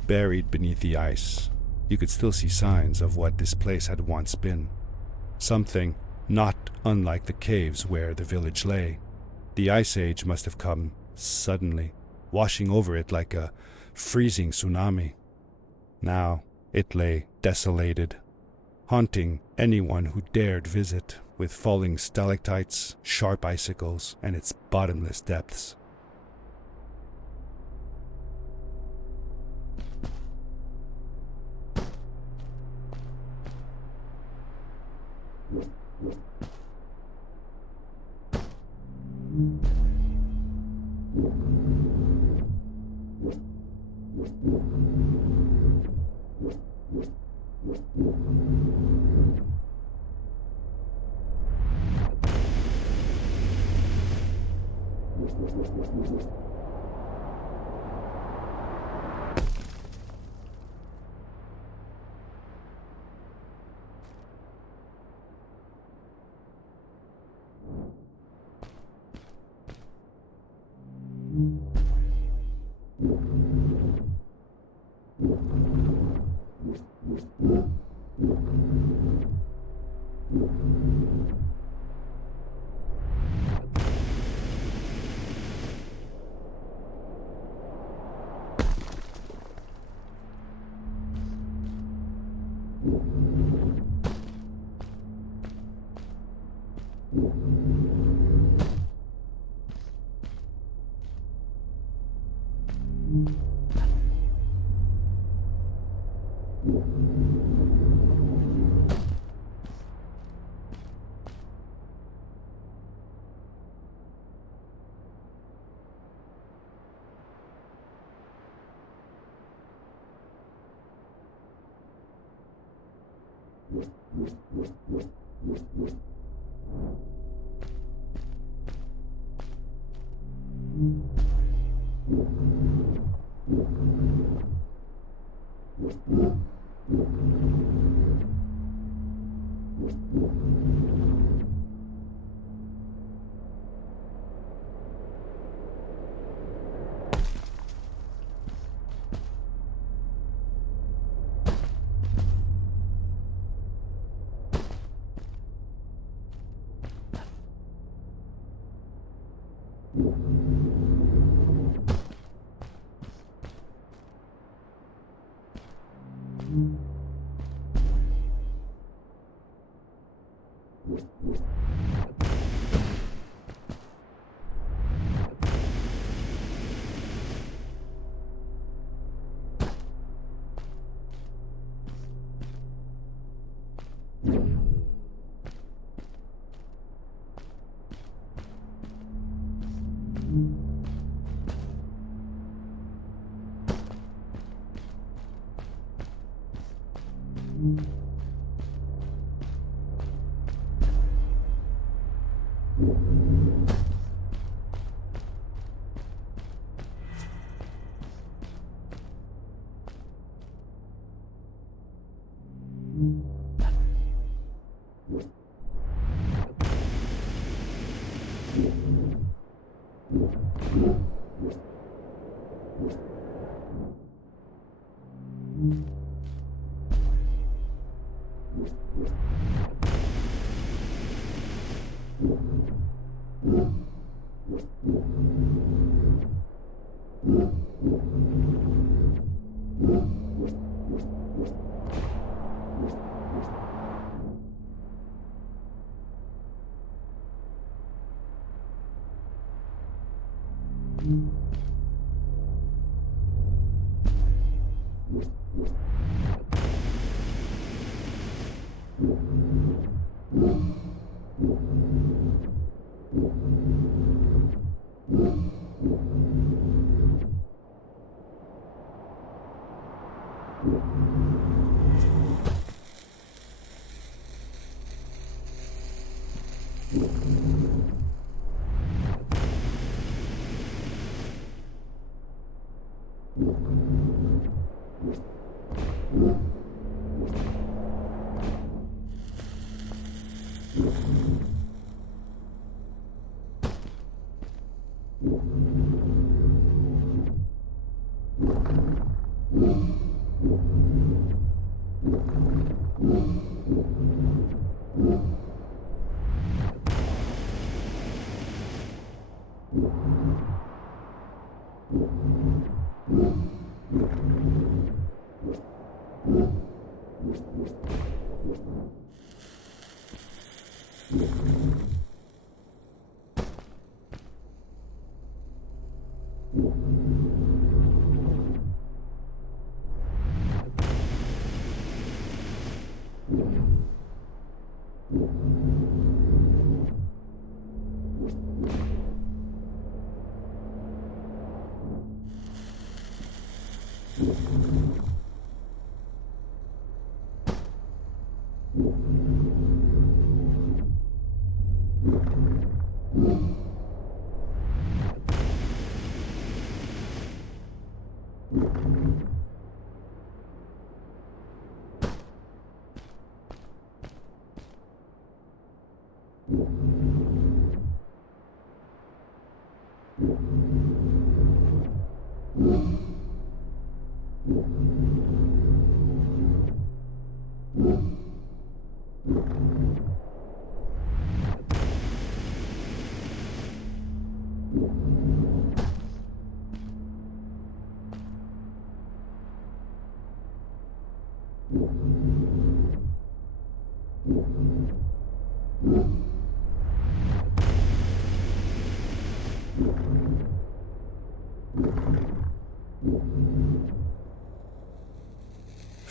Buried beneath the ice, you could still see signs of what this place had once been. Something not unlike the caves where the village lay. The Ice Age must have come suddenly, washing over it like a freezing tsunami. Now it lay desolated, haunting anyone who dared visit, with falling stalactites, sharp icicles, and its bottomless depths.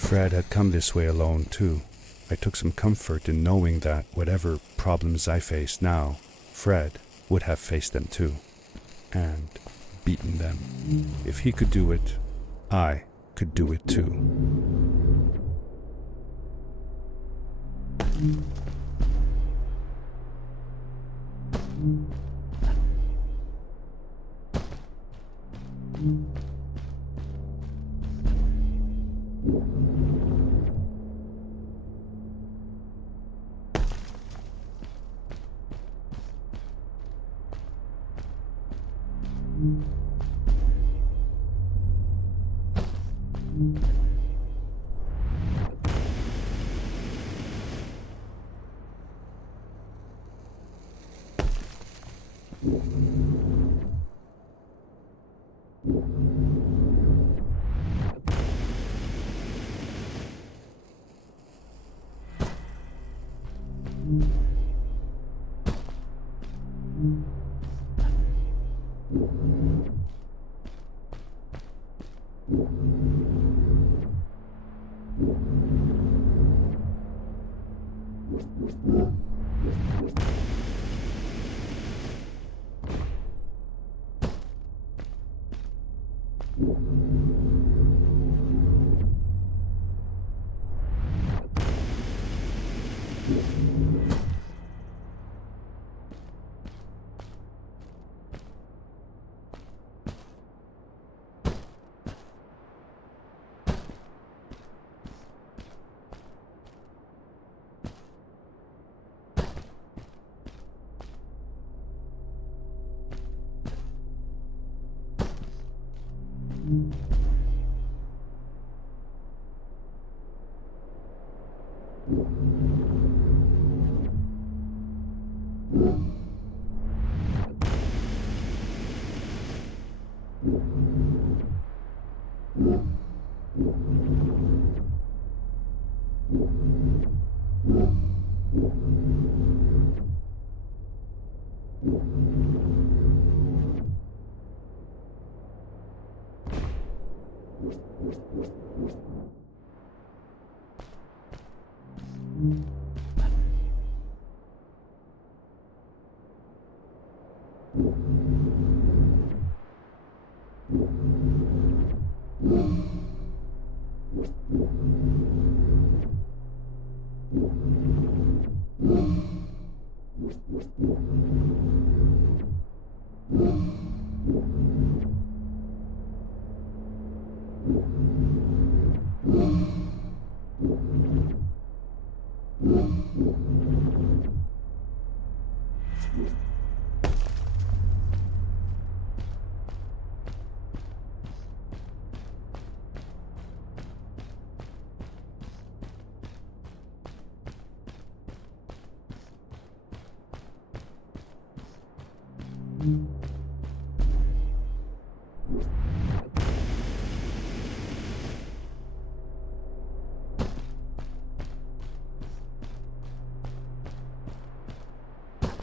Fred had come this way alone, too. I took some comfort in knowing that whatever problems I faced now, Fred would have faced them too, and beaten them. If he could do it, I could do it too.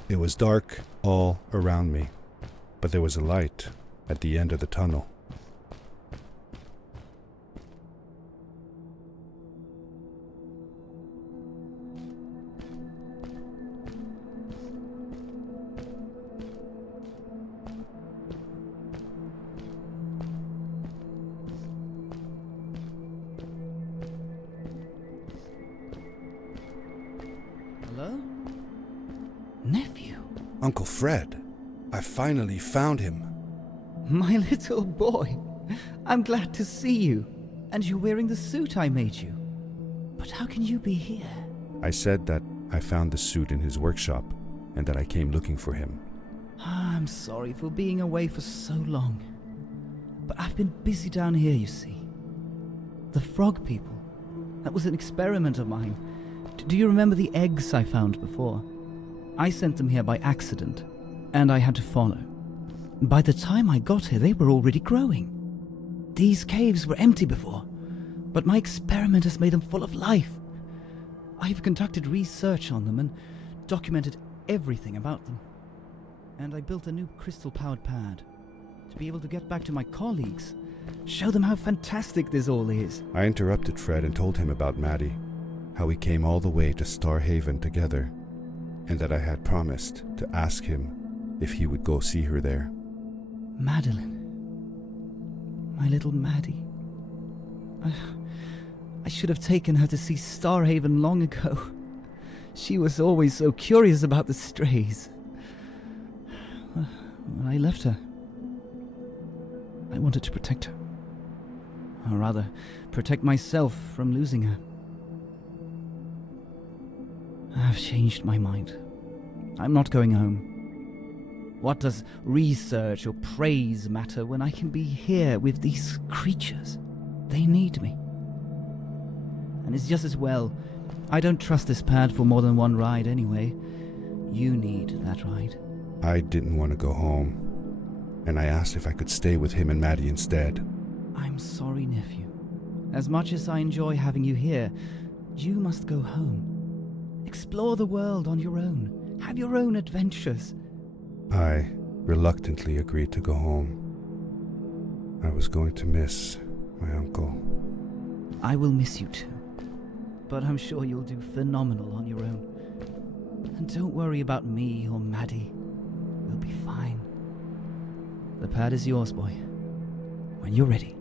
It was dark all around me, but there was a light at the end of the tunnel. Hello? Nephew? Uncle Fred, I finally found him. My little boy. I'm glad to see you. And you're wearing the suit I made you. But how can you be here? I said that I found the suit in his workshop and that I came looking for him. I'm sorry for being away for so long. But I've been busy down here, you see. The frog people. That was an experiment of mine. Do you remember the eggs I found before? I sent them here by accident, and I had to follow. By the time I got here, they were already growing. These caves were empty before, but my experiment has made them full of life. I've conducted research on them and documented everything about them. And I built a new crystal-powered pad to be able to get back to my colleagues, show them how fantastic this all is. I interrupted Fred and told him about Maddie, how we came all the way to Starhaven together, and that I had promised to ask him if he would go see her there. Madeline. My little Maddie. I should have taken her to see Starhaven long ago. She was always so curious about the strays. When I left her, I wanted to protect her. Or rather, protect myself from losing her. I've changed my mind. I'm not going home. What does research or praise matter when I can be here with these creatures? They need me. And it's just as well. I don't trust this pad for more than one ride anyway. You need that ride. I didn't want to go home, and I asked if I could stay with him and Maddie instead. I'm sorry, nephew. As much as I enjoy having you here, you must go home. Explore the world on your own. Have your own adventures. I reluctantly agreed to go home. I was going to miss my uncle. I will miss you too. But I'm sure you'll do phenomenal on your own. And don't worry about me or Maddie. We'll be fine. The pad is yours, boy. When you're ready.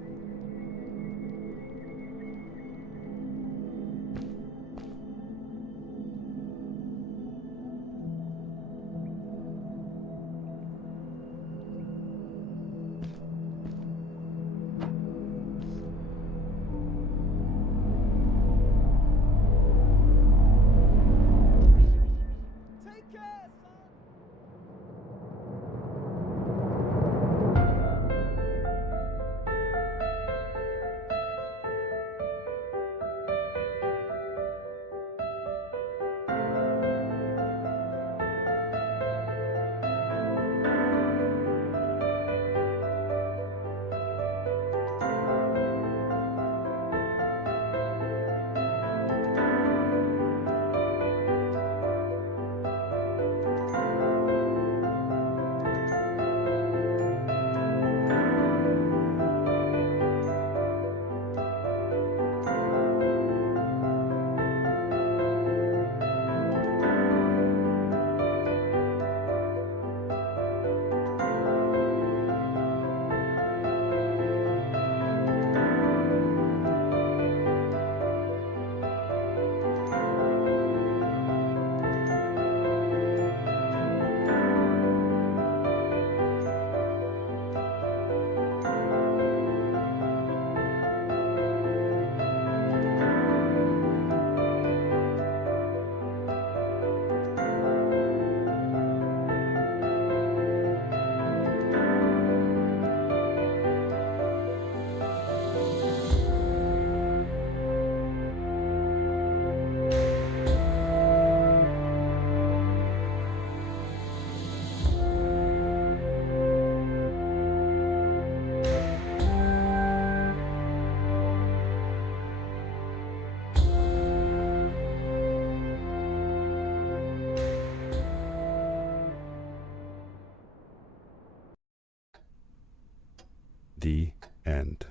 The end.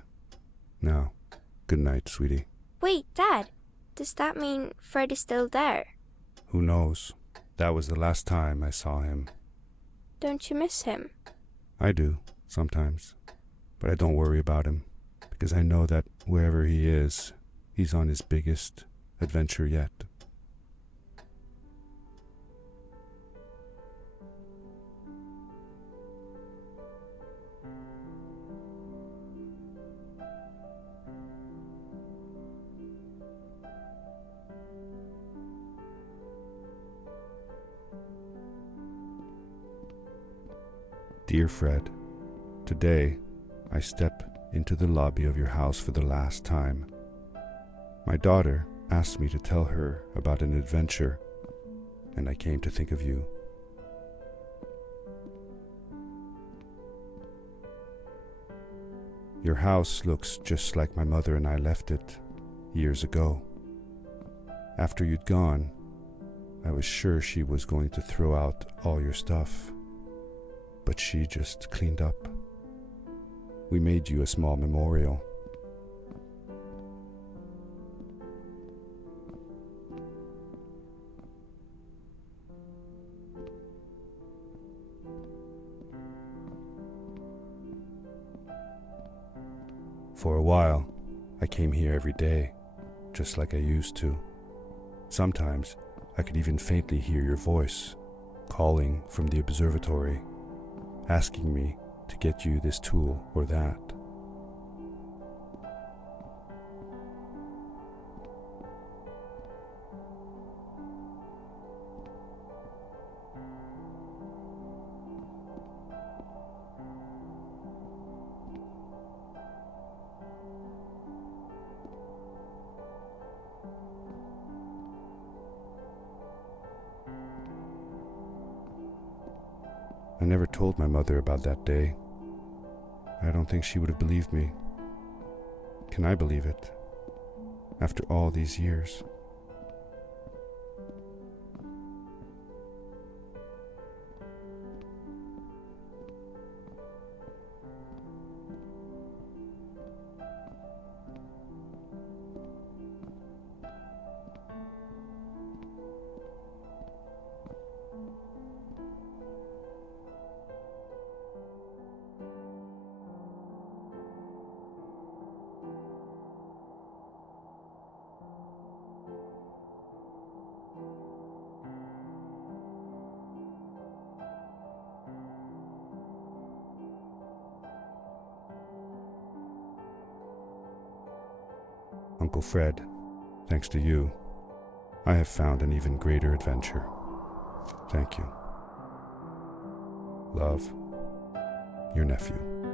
Now, good night, sweetie. Wait, Dad. Does that mean Fred is still there? Who knows? That was the last time I saw him. Don't you miss him? I do, sometimes. But I don't worry about him, because I know that wherever he is, he's on his biggest adventure yet. Dear Fred, today I step into the lobby of your house for the last time. My daughter asked me to tell her about an adventure, and I came to think of you. Your house looks just like my mother and I left it years ago. After you'd gone, I was sure she was going to throw out all your stuff, but she just cleaned up. We made you a small memorial. For a while, I came here every day, just like I used to. Sometimes, I could even faintly hear your voice, calling from the observatory, asking me to get you this tool or that. I never told my mother about that day. I don't think she would have believed me. Can I believe it? After all these years. Uncle Fred, thanks to you, I have found an even greater adventure. Thank you. Love, your nephew.